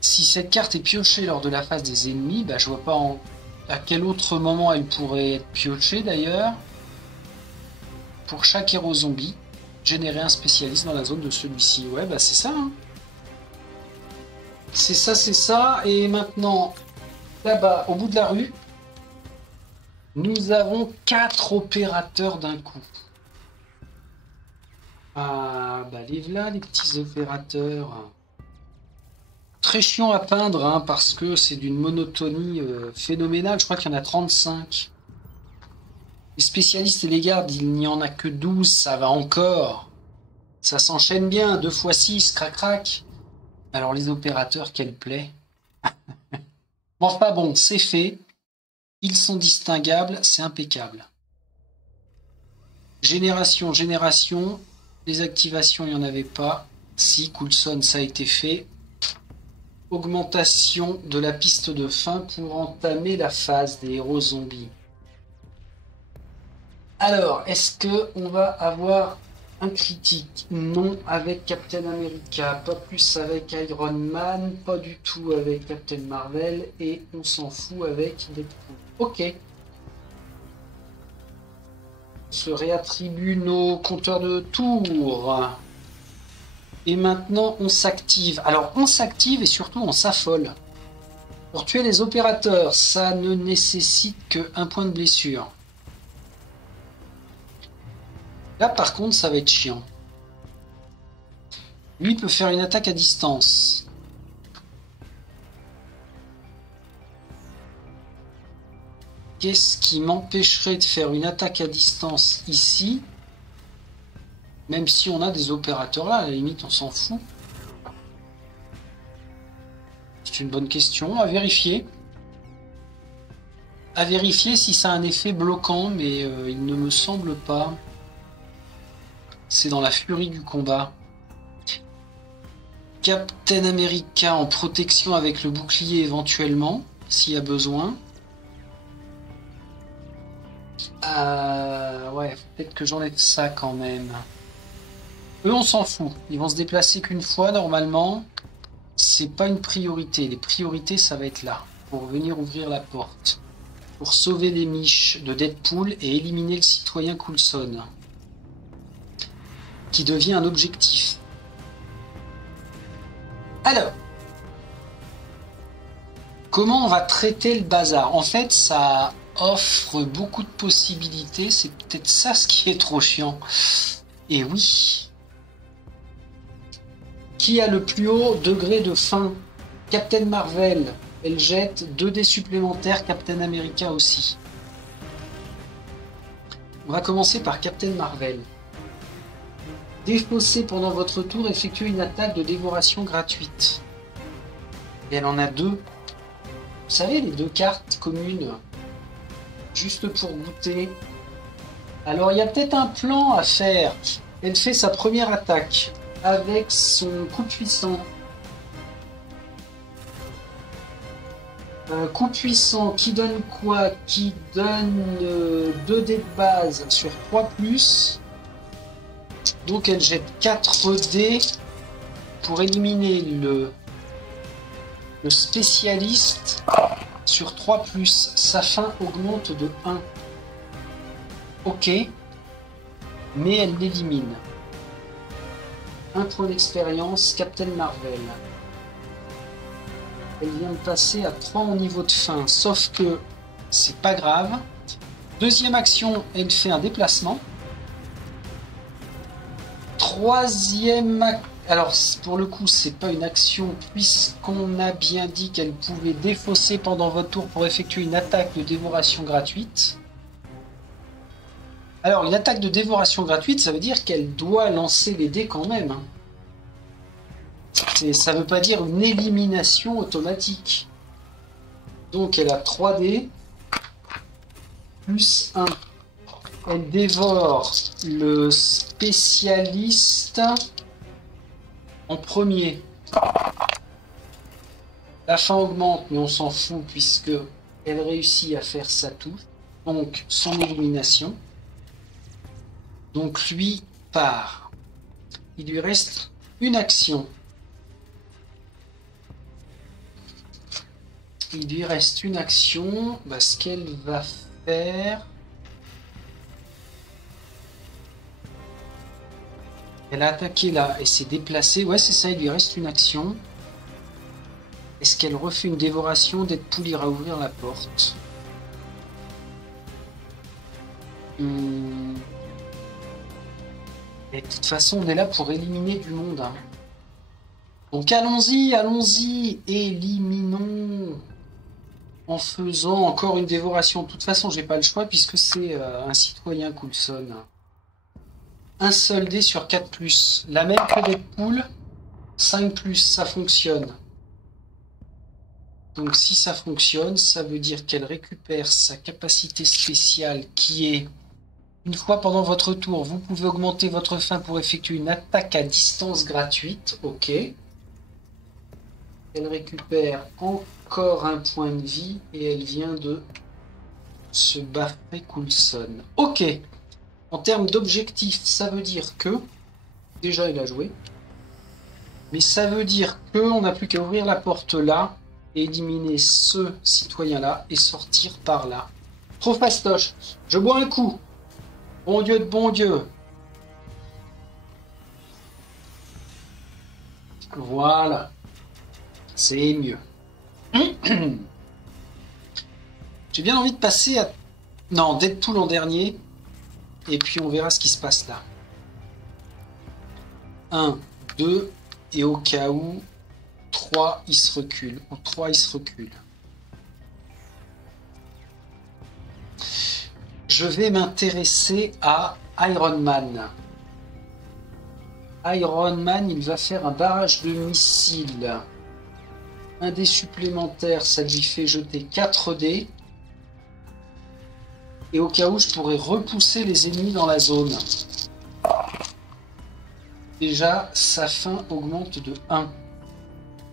si cette carte est piochée lors de la phase des ennemis, bah, je vois pas à quel autre moment elle pourrait être piochée d'ailleurs. Pour chaque héros zombie, générer un spécialiste dans la zone de celui-ci. Ouais, bah c'est ça. Hein. C'est ça, c'est ça. Et maintenant, là-bas, au bout de la rue, nous avons 4 opérateurs d'un coup. Ah, bah les voilà, les petits opérateurs. Très chiant à peindre, hein, parce que c'est d'une monotonie phénoménale. Je crois qu'il y en a 35. Les spécialistes et les gardes, il n'y en a que 12, ça va encore. Ça s'enchaîne bien, 2 x 6, crac crac. Alors les opérateurs, quelle plaie. Enfin bon, c'est fait. Ils sont distinguables, c'est impeccable. Génération, génération. Les activations, il n'y en avait pas. Si, Coulson, ça a été fait. Augmentation de la piste de fin pour entamer la phase des héros zombies. Alors, est-ce qu'on va avoir un critique? Non, avec Captain America, pas plus avec Iron Man, pas du tout avec Captain Marvel, et on s'en fout avec Deadpool. Ok. On se réattribue nos compteurs de tours. Et maintenant, on s'active. Alors, on s'active et surtout, on s'affole. Pour tuer les opérateurs, ça ne nécessite que 1 point de blessure. Là, par contre, ça va être chiant. Lui peut faire une attaque à distance. Qu'est-ce qui m'empêcherait de faire une attaque à distance ici? Même si on a des opérateurs là, à la limite, on s'en fout. C'est une bonne question à vérifier. À vérifier si ça a un effet bloquant, mais il ne me semble pas. C'est dans la furie du combat. Captain America en protection avec le bouclier éventuellement, s'il y a besoin. Ouais, peut-être que j'enlève ça quand même. Eux, on s'en fout. Ils vont se déplacer qu'une fois normalement. C'est pas une priorité. Les priorités, ça va être là. Pour venir ouvrir la porte. Pour sauver les miches de Deadpool et éliminer le citoyen Coulson. Qui devient un objectif. Alors. Comment on va traiter le bazar? En fait, ça offre beaucoup de possibilités. C'est peut-être ça ce qui est trop chiant. Et oui. Qui a le plus haut degré de faim? Captain Marvel. Elle jette 2 dés supplémentaires. Captain America aussi. On va commencer par Captain Marvel. Défaussé pendant votre tour, effectuez une attaque de dévoration gratuite. Et elle en a 2. Vous savez, les 2 cartes communes. Juste pour goûter. Alors, il y a peut-être un plan à faire. Elle fait sa première attaque avec son coup puissant. Un coup puissant qui donne quoi? Qui donne 2 dés de base sur 3+. Donc elle jette 4 dés pour éliminer le spécialiste sur 3+. Sa faim augmente de 1. Ok. Mais elle l'élimine. 1 point d'expérience, Captain Marvel. Elle vient de passer à 3 au niveau de faim. Sauf que c'est pas grave. Deuxième action, elle fait un déplacement. Troisième action. Alors, pour le coup, c'est pas une action, puisqu'on a bien dit qu'elle pouvait défausser pendant votre tour pour effectuer une attaque de dévoration gratuite. Alors, une attaque de dévoration gratuite, ça veut dire qu'elle doit lancer les dés quand même. Ça veut pas dire une élimination automatique. Donc, elle a 3 dés, plus 1. Elle dévore le spécialiste en premier. La faim augmente, mais on s'en fout puisque elle réussit à faire sa touche. Donc son élimination. Donc lui part. Il lui reste une action. Il lui reste une action. Bah, ce qu'elle va faire... Elle a attaqué là et s'est déplacée. Ouais, c'est ça, il lui reste une action. Est-ce qu'elle refait une dévoration? Deadpool ira ouvrir la porte. Et de toute façon, on est là pour éliminer du monde. Hein. Donc allons-y, allons-y. Éliminons. En faisant encore une dévoration. De toute façon, j'ai pas le choix puisque c'est un citoyen Coulson. Un seul dé sur 4+. La même que Deadpool. 5+, ça fonctionne. Donc si ça fonctionne, ça veut dire qu'elle récupère sa capacité spéciale qui est, une fois pendant votre tour, vous pouvez augmenter votre faim pour effectuer une attaque à distance gratuite. Ok. Elle récupère encore un point de vie et elle vient de se baffer Coulson. Ok. En termes d'objectif, ça veut dire que... Déjà, il a joué. Mais ça veut dire qu'on n'a plus qu'à ouvrir la porte là, et éliminer ce citoyen-là, et sortir par là. Trop fastoche. Je bois un coup. Bon Dieu de bon Dieu. Voilà. C'est mieux. J'ai bien envie de passer à... Non, Deadpool en dernier. Et puis on verra ce qui se passe là. 1, 2, et au cas où, 3, il se recule. Ou 3, il se recule. Je vais m'intéresser à Iron Man. Iron Man, il va faire un barrage de missiles. Un dé supplémentaire, ça lui fait jeter 4 dés. Et au cas où, je pourrais repousser les ennemis dans la zone. Déjà, sa faim augmente de 1.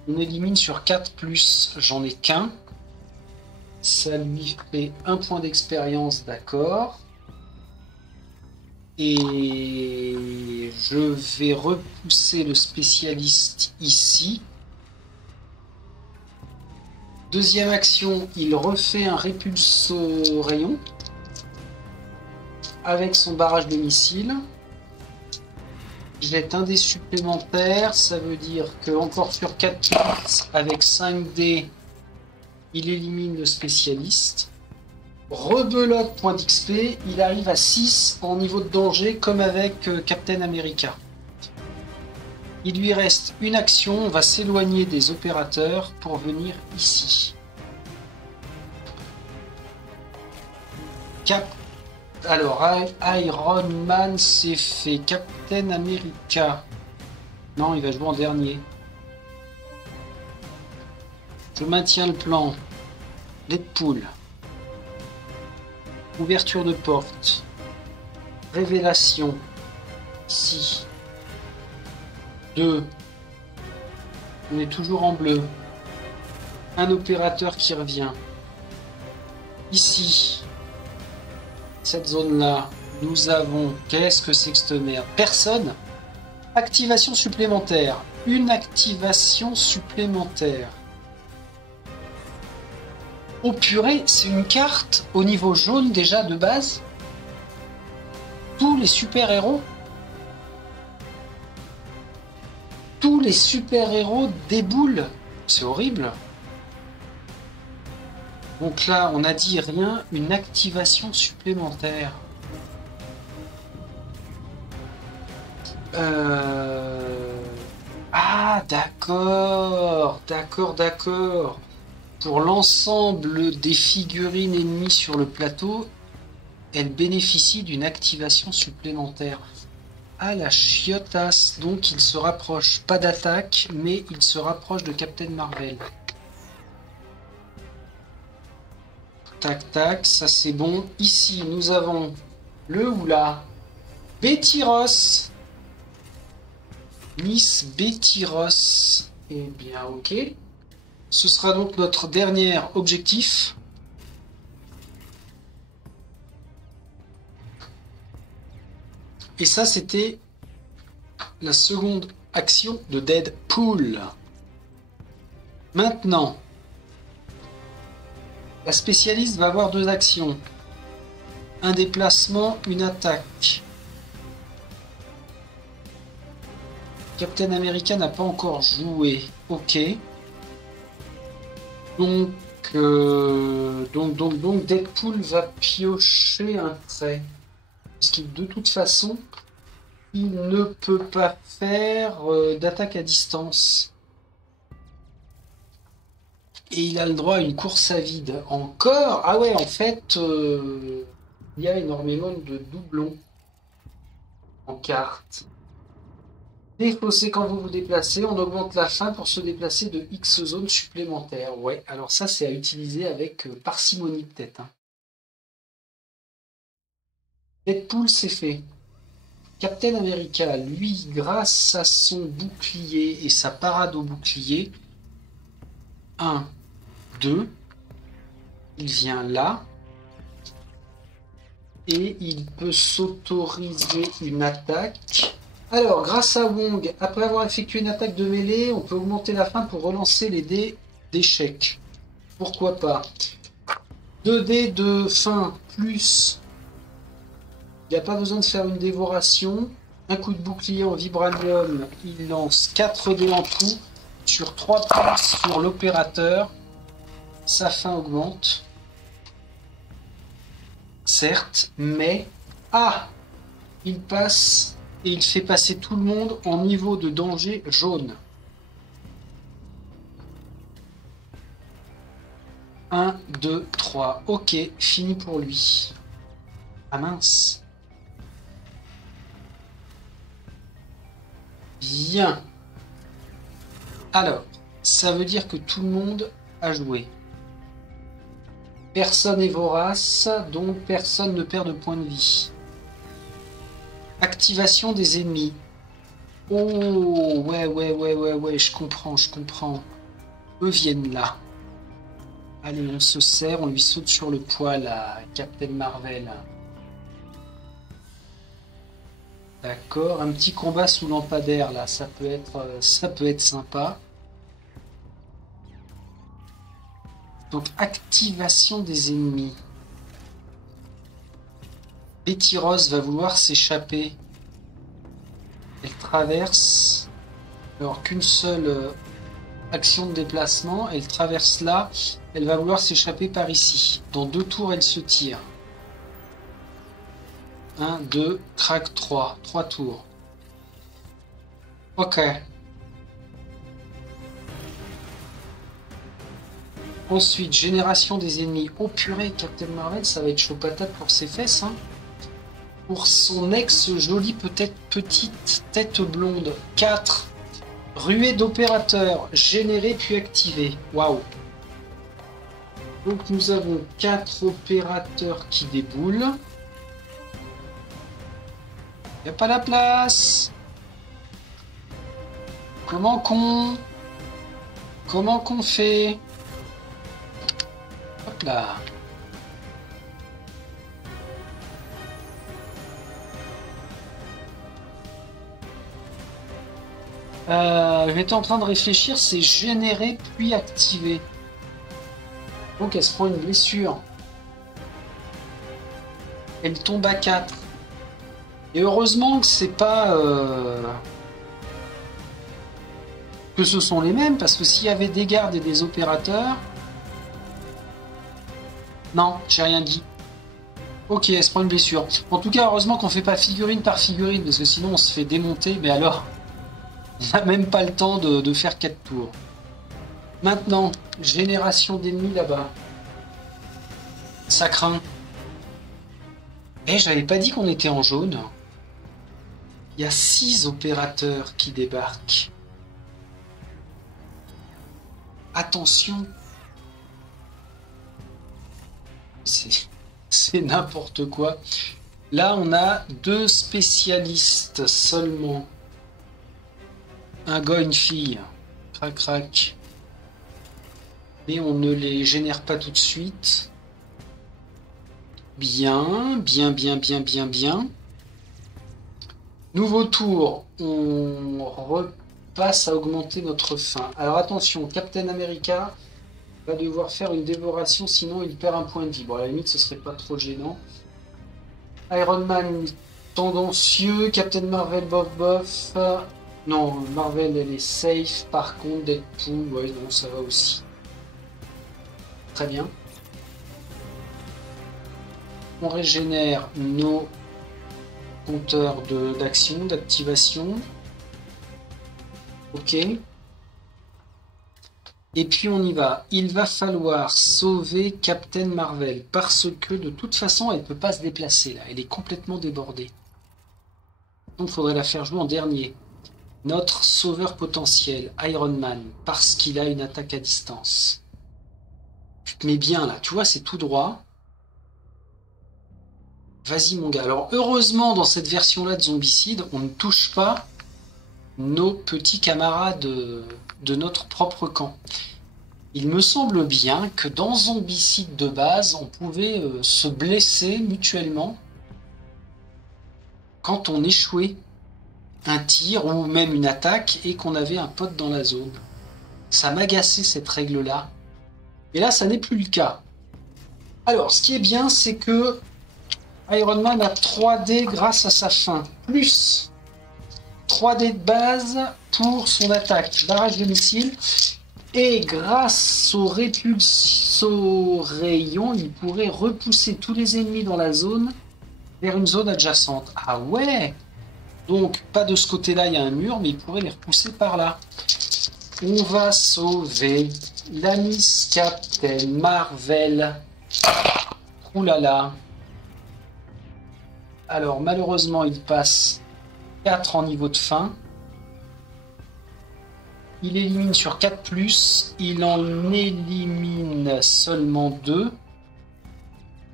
On élimine sur 4+, j'en ai qu'un. Ça lui fait 1 point d'expérience, d'accord. Et je vais repousser le spécialiste ici. Deuxième action, il refait un répulse rayon avec son barrage de missiles. Jette un dé supplémentaire, ça veut dire que encore sur 4 avec 5 dés, il élimine le spécialiste. Rebelote point d'XP, il arrive à 6 en niveau de danger comme avec Captain America. Il lui reste une action, on va s'éloigner des opérateurs pour venir ici. Alors, Iron Man c'est fait. Captain America. Non, il va jouer en dernier. Je maintiens le plan. Deadpool. Ouverture de porte. Révélation. Ici. 2. On est toujours en bleu. Un opérateur qui revient. Ici. Cette zone-là, nous avons... Qu'est-ce que c'est que cette merde? Personne. Activation supplémentaire. Une activation supplémentaire. Oh purée, c'est une carte au niveau jaune déjà de base. Tous les super-héros. Tous les super-héros déboulent. C'est horrible. Donc là, on a dit rien, une activation supplémentaire. Ah, d'accord, d'accord. Pour l'ensemble des figurines ennemies sur le plateau, elle bénéficie d'une activation supplémentaire. Ah, la chiotasse. Donc, il se rapproche, pas d'attaque, mais il se rapproche de Captain Marvel. Tac, tac, ça c'est bon. Ici, nous avons le ou la Betty Ross. Miss Betty Ross. Eh bien, ok. Ce sera donc notre dernier objectif. Et ça, c'était la seconde action de Deadpool. Maintenant, la spécialiste va avoir 2 actions. Un déplacement, une attaque. Captain America n'a pas encore joué. Ok. Donc, Deadpool va piocher un trait. Parce qu'il, de toute façon, il ne peut pas faire d'attaque à distance. Et il a le droit à une course à vide. Encore? Ah ouais, en fait, il y a énormément de doublons en carte. Défausser quand vous vous déplacez, on augmente la faim pour se déplacer de X zones supplémentaires. Ouais, alors ça, c'est à utiliser avec parcimonie peut-être. Hein. Deadpool, c'est fait. Captain America, lui, grâce à son bouclier et sa parade au bouclier, 1, 2, il vient là, et il peut s'autoriser une attaque. Alors, grâce à Wong, après avoir effectué une attaque de mêlée, on peut augmenter la faim pour relancer les dés d'échec. Pourquoi pas? 2 dés de faim plus... Il n'y a pas besoin de faire une dévoration. Un coup de bouclier en vibranium, il lance 4 dés en tout. Sur 3 points sur l'opérateur, sa faim augmente. Certes, mais... Ah! Il passe et il fait passer tout le monde en niveau de danger jaune. 1, 2, 3. Ok, fini pour lui. Ah mince. Bien. Alors, ça veut dire que tout le monde a joué. Personne est vorace, donc personne ne perd de points de vie. Activation des ennemis. Oh, ouais, je comprends. Eux viennent là. Allez, on se serre, on lui saute sur le poil à Captain Marvel. D'accord, un petit combat sous lampadaire là, ça peut être sympa. Donc activation des ennemis. Betty Rose va vouloir s'échapper. Elle traverse, alors qu'une seule action de déplacement, elle traverse là, elle va vouloir s'échapper par ici. Dans 2 tours, elle se tire. 1, 2, crack 3. 3 tours. Ok. Ensuite, génération des ennemis. Oh purée, Captain Marvel, ça va être chaud patate pour ses fesses. Hein. Pour son ex-jolie peut-être petite tête blonde. 4. Ruée d'opérateurs. Générée puis activée. Waouh. Donc nous avons 4 opérateurs qui déboulent. Il n'y a pas la place. Comment qu'on fait? Hop là. J'étais en train de réfléchir, c'est générer puis activer. Donc elle se prend une blessure. Elle tombe à 4. Et heureusement que c'est pas que ce sont les mêmes, parce que s'il y avait des gardes et des opérateurs. Non, j'ai rien dit. Ok, elle se prend une blessure. En tout cas, heureusement qu'on fait pas figurine par figurine, parce que sinon on se fait démonter, mais alors on n'a même pas le temps de faire 4 tours. Maintenant, génération d'ennemis là-bas. Ça craint. Eh, j'avais pas dit qu'on était en jaune. Il y a 6 opérateurs qui débarquent. Attention. C'est n'importe quoi. Là, on a 2 spécialistes seulement. Un gars, une fille. Crac, crac. Mais on ne les génère pas tout de suite. Bien. Nouveau tour, on repasse à augmenter notre faim. Alors attention, Captain America va devoir faire une dévoration, sinon il perd un point de vie. Bon, à la limite, ce serait pas trop gênant. Iron Man, tendancieux. Captain Marvel, bof. Non, Marvel, elle est safe. Par contre, Deadpool, ouais, non, ça va aussi. Très bien. On régénère nos compteur d'action, d'activation. Ok. Et puis on y va. Il va falloir sauver Captain Marvel parce que de toute façon elle peut pas se déplacer là. Elle est complètement débordée. Donc il faudrait la faire jouer en dernier. Notre sauveur potentiel, Iron Man, parce qu'il a une attaque à distance. Tu te mets bien là, tu vois, c'est tout droit. Vas-y mon gars. Alors heureusement dans cette version-là de Zombicide, on ne touche pas nos petits camarades de notre propre camp. Il me semble bien que dans Zombicide de base, on pouvait se blesser mutuellement quand on échouait un tir ou même une attaque et qu'on avait un pote dans la zone. Ça m'agaçait cette règle-là. Et là, ça n'est plus le cas. Alors, ce qui est bien, c'est que Iron Man a 3D grâce à sa fin, plus 3D de base pour son attaque, barrage de missiles, et grâce au répulsor rayon, il pourrait repousser tous les ennemis dans la zone vers une zone adjacente. Ah ouais! Donc, pas de ce côté-là, il y a un mur, mais il pourrait les repousser par là. On va sauver la Miss Captain Marvel. Oulala. Alors, malheureusement, il passe 4 en niveau de fin. Il élimine sur 4+, il en élimine seulement 2.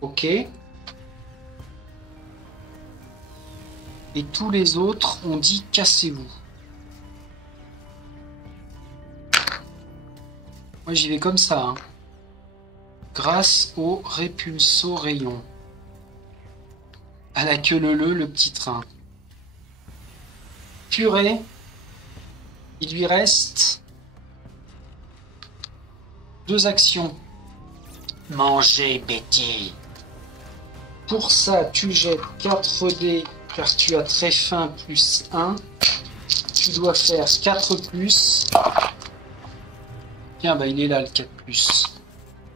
Ok. Et tous les autres ont dit cassez-vous. Moi j'y vais comme ça. Hein. Grâce au répulso rayon. À la queue leu le petit train. Purée. Il lui reste 2 actions. Manger, Betty. Pour ça, tu jettes 4 dés car tu as très faim plus 1. Tu dois faire 4+. Tiens, bah il est là le 4+.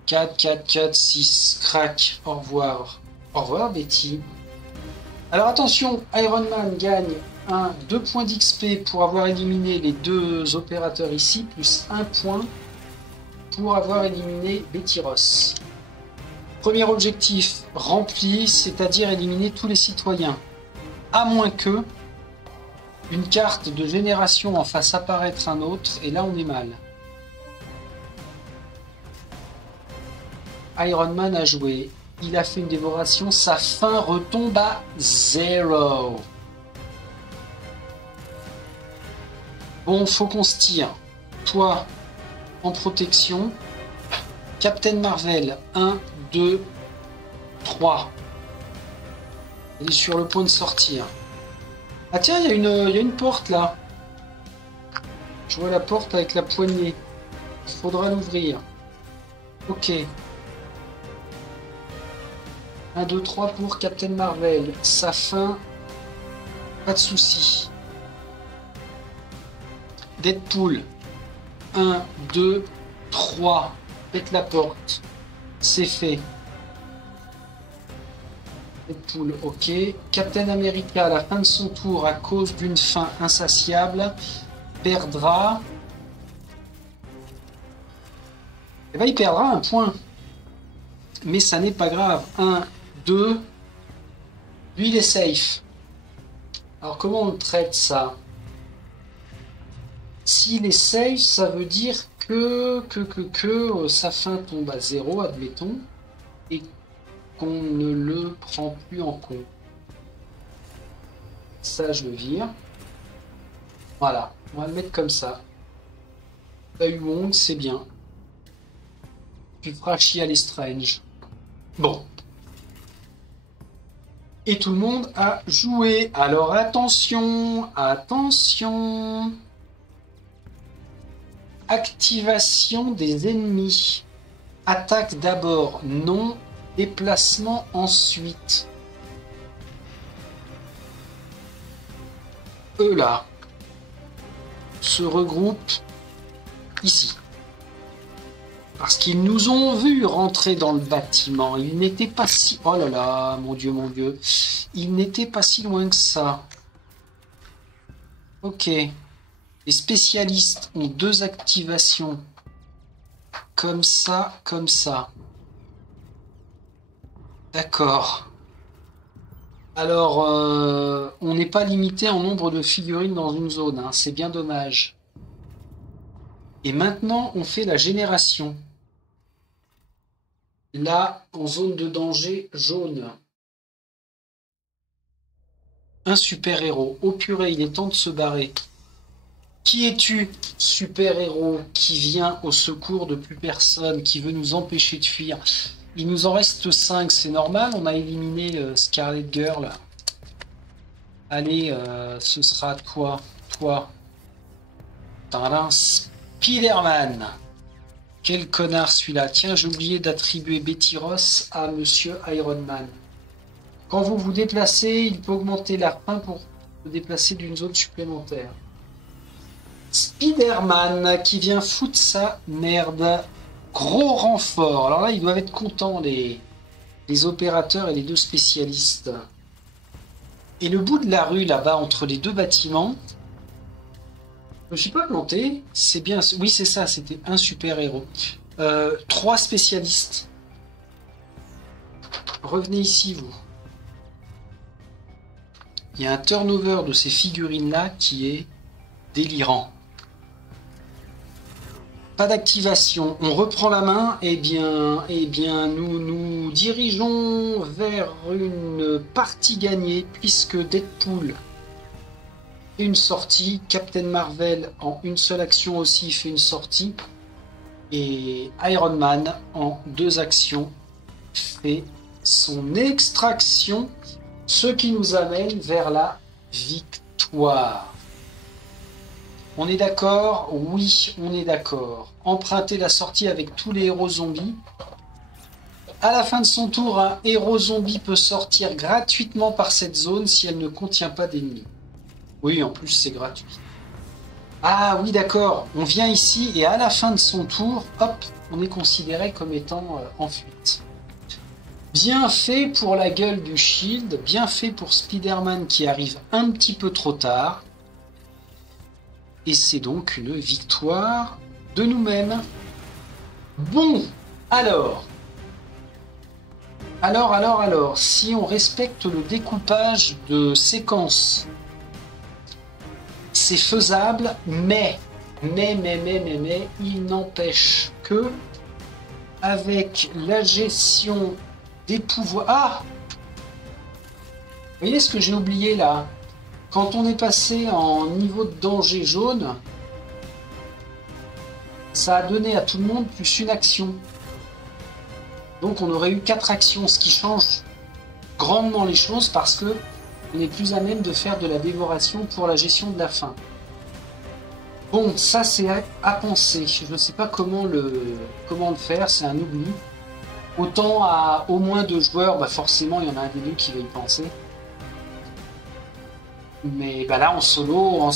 4, 4, 4, 6. Crac. Au revoir. Au revoir, Betty. Alors attention, Iron Man gagne 2 points d'XP pour avoir éliminé les 2 opérateurs ici, plus 1 point pour avoir éliminé Betty Ross. Premier objectif rempli, c'est-à-dire éliminer tous les citoyens. À moins que une carte de génération en fasse apparaître un autre, et là on est mal. Iron Man a joué, il a fait une dévoration, sa faim retombe à 0. Bon, faut qu'on se tire. Toi, en protection. Captain Marvel, 1, 2, 3. Il est sur le point de sortir. Ah tiens, il y a une porte là. Je vois la porte avec la poignée. Il faudra l'ouvrir. Ok. 1, 2, 3 pour Captain Marvel. Sa fin, pas de souci. Deadpool. 1, 2, 3. Pète la porte. C'est fait. Deadpool, ok. Captain America, à la fin de son tour, à cause d'une faim insatiable, perdra... Eh ben, il perdra un point. Mais ça n'est pas grave. 1, 2. Lui, il est safe. Alors, comment on traite ça? S'il est safe, ça veut dire que sa fin tombe à 0, admettons, et qu'on ne le prend plus en compte. Ça, je le vire. Voilà, on va le mettre comme ça. T'as eu Wong, c'est bien. Tu feras chialer Strange. Bon. Et tout le monde a joué. Alors attention, attention. Activation des ennemis. Attaque d'abord, non. Déplacement ensuite. Eux là se regroupent ici. Parce qu'ils nous ont vus rentrer dans le bâtiment. Ils n'étaient pas si... Oh là là, mon Dieu, mon Dieu. Ils n'étaient pas si loin que ça. Ok. Les spécialistes ont 2 activations. Comme ça, comme ça. D'accord. Alors, on n'est pas limité en nombre de figurines dans une zone. Hein. C'est bien dommage. Et maintenant, on fait la génération. Là, en zone de danger, jaune. Un super-héros. Oh purée, il est temps de se barrer. Qui es-tu, super-héros, qui vient au secours de plus personne, qui veut nous empêcher de fuir? Il nous en reste 5, c'est normal. On a éliminé Scarlet Girl. Allez, ce sera toi. Toi. Tadam, Spider-Man. Quel connard celui-là. Tiens, j'ai oublié d'attribuer Betty Ross à Monsieur Iron Man. Quand vous vous déplacez, il peut augmenter la faim pour se déplacer d'une zone supplémentaire. Spider-Man qui vient foutre sa merde. Gros renfort. Alors là, ils doivent être contents, les opérateurs et les 2 spécialistes. Et le bout de la rue, là-bas, entre les 2 bâtiments... Je me suis pas planté. C'est bien... Oui, c'est ça, c'était un super-héros. 3 spécialistes. Revenez ici, vous. Il y a un turnover de ces figurines-là qui est délirant. Pas d'activation. On reprend la main. Eh bien, nous nous dirigeons vers une partie gagnée puisque Deadpool fait une sortie. Captain Marvel en une seule action aussi fait une sortie. Et Iron Man en 2 actions fait son extraction. Ce qui nous amène vers la victoire. On est d'accord? Oui, on est d'accord. Emprunter la sortie avec tous les héros zombies. À la fin de son tour, un héros zombie peut sortir gratuitement par cette zone si elle ne contient pas d'ennemis. Oui, en plus c'est gratuit. Ah oui, d'accord. On vient ici et à la fin de son tour, hop, on est considéré comme étant en fuite. Bien fait pour la gueule du Shield, bien fait pour Spider-Man qui arrive un petit peu trop tard. Et c'est donc une victoire de nous-mêmes. Bon, alors, si on respecte le découpage de séquences, c'est faisable, mais, il n'empêche que, avec la gestion des pouvoirs... Ah! Vous voyez ce que j'ai oublié là? Quand on est passé en niveau de danger jaune, ça a donné à tout le monde plus une action. Donc on aurait eu 4 actions, ce qui change grandement les choses parce que on est plus à même de faire de la dévoration pour la gestion de la faim. Bon, ça c'est à penser. Je ne sais pas comment le faire, c'est un oubli. Autant à au moins 2 joueurs, bah forcément il y en a un des deux qui va y penser. Mais bah là en solo,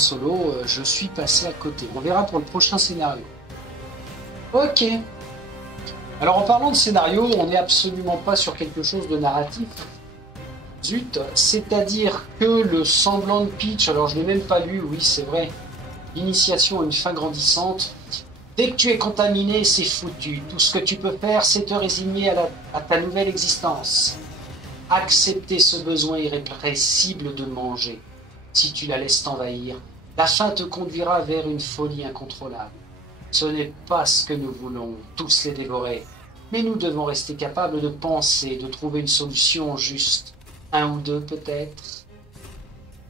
je suis passé à côté. On verra pour le prochain scénario. Ok. Alors en parlant de scénario, on n'est absolument pas sur quelque chose de narratif. Zut, c'est-à-dire que le semblant de pitch, alors je l'ai même pas lu, oui c'est vrai, l'initiation à une fin grandissante. Dès que tu es contaminé, c'est foutu. Tout ce que tu peux faire, c'est te résigner à ta nouvelle existence. Accepter ce besoin irrépressible de manger. Si tu la laisses t'envahir, la faim te conduira vers une folie incontrôlable. Ce n'est pas ce que nous voulons, tous les dévorer. Mais nous devons rester capables de penser, de trouver une solution juste. 1 ou 2 peut-être.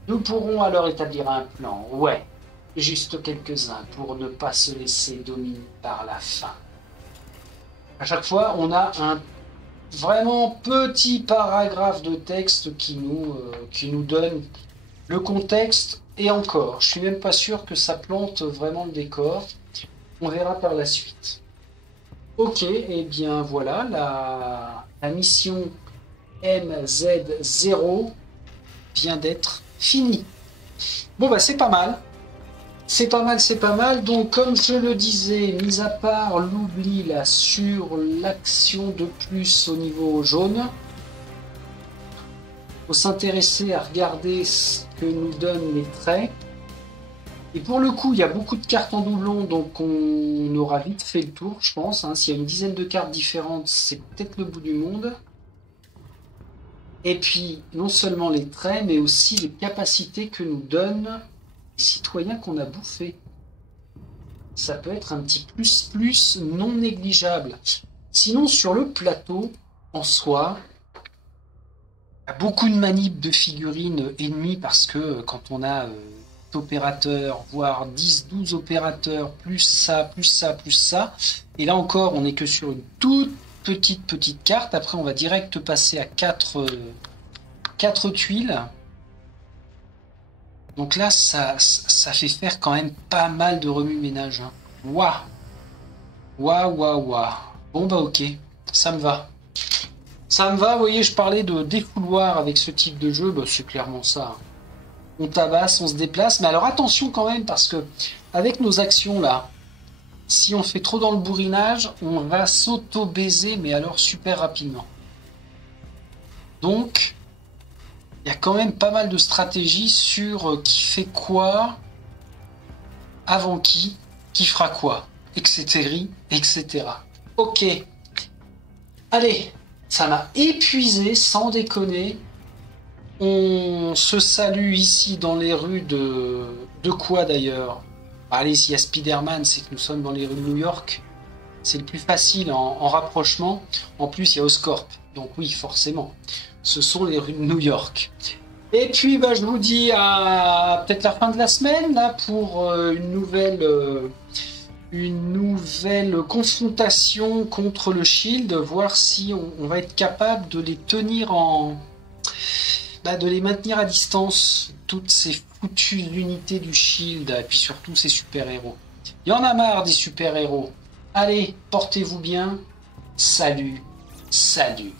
Nous pourrons alors établir un plan, ouais, juste quelques-uns, pour ne pas se laisser dominer par la faim. À chaque fois, on a un vraiment petit paragraphe de texte qui nous donne le contexte, et encore, je suis même pas sûr que ça plante vraiment le décor. On verra par la suite. Ok, et bien voilà, la mission MZ0 vient d'être finie. Bon bah c'est pas mal. C'est pas mal. Donc comme je le disais, mis à part l'oubli là sur l'action de plus au niveau jaune, faut s'intéresser à regarder ce que nous donnent les traits. Et pour le coup, il y a beaucoup de cartes en doublon, donc on aura vite fait le tour, je pense. S'il y a une dizaine de cartes différentes, c'est peut-être le bout du monde. Et puis, non seulement les traits, mais aussi les capacités que nous donnent les citoyens qu'on a bouffés. Ça peut être un petit plus non négligeable. Sinon, sur le plateau, en soi, il y a beaucoup de manips de figurines ennemies parce que quand on a opérateurs, voire 10-12 opérateurs, plus ça, et là encore, on n'est que sur une toute petite carte. Après, on va direct passer à 4 tuiles. Donc là, ça fait faire quand même pas mal de remue-ménage. Hein. Waouh. Bon bah ok, ça me va. Vous voyez, je parlais de défouloir avec ce type de jeu, bah, c'est clairement ça. On tabasse, on se déplace, mais alors attention quand même, parce que avec nos actions là, si on fait trop dans le bourrinage, on va s'auto-baiser, mais alors super rapidement. Donc, il y a quand même pas mal de stratégies sur qui fait quoi, avant qui fera quoi, etc. Ok. Allez, ça m'a épuisé, sans déconner. On se salue ici dans les rues de quoi d'ailleurs? Allez, s'il y a Spider-Man, c'est que nous sommes dans les rues de New York. C'est le plus facile en rapprochement. En plus, il y a Oscorp. Donc oui, forcément. Ce sont les rues de New York. Et puis, bah, je vous dis à peut-être la fin de la semaine, là, pour une nouvelle confrontation contre le Shield, voir si on va être capable de les tenir de les maintenir à distance, toutes ces foutues unités du Shield, et puis surtout ces super-héros. Il y en a marre des super-héros. Allez, portez-vous bien. Salut, salut.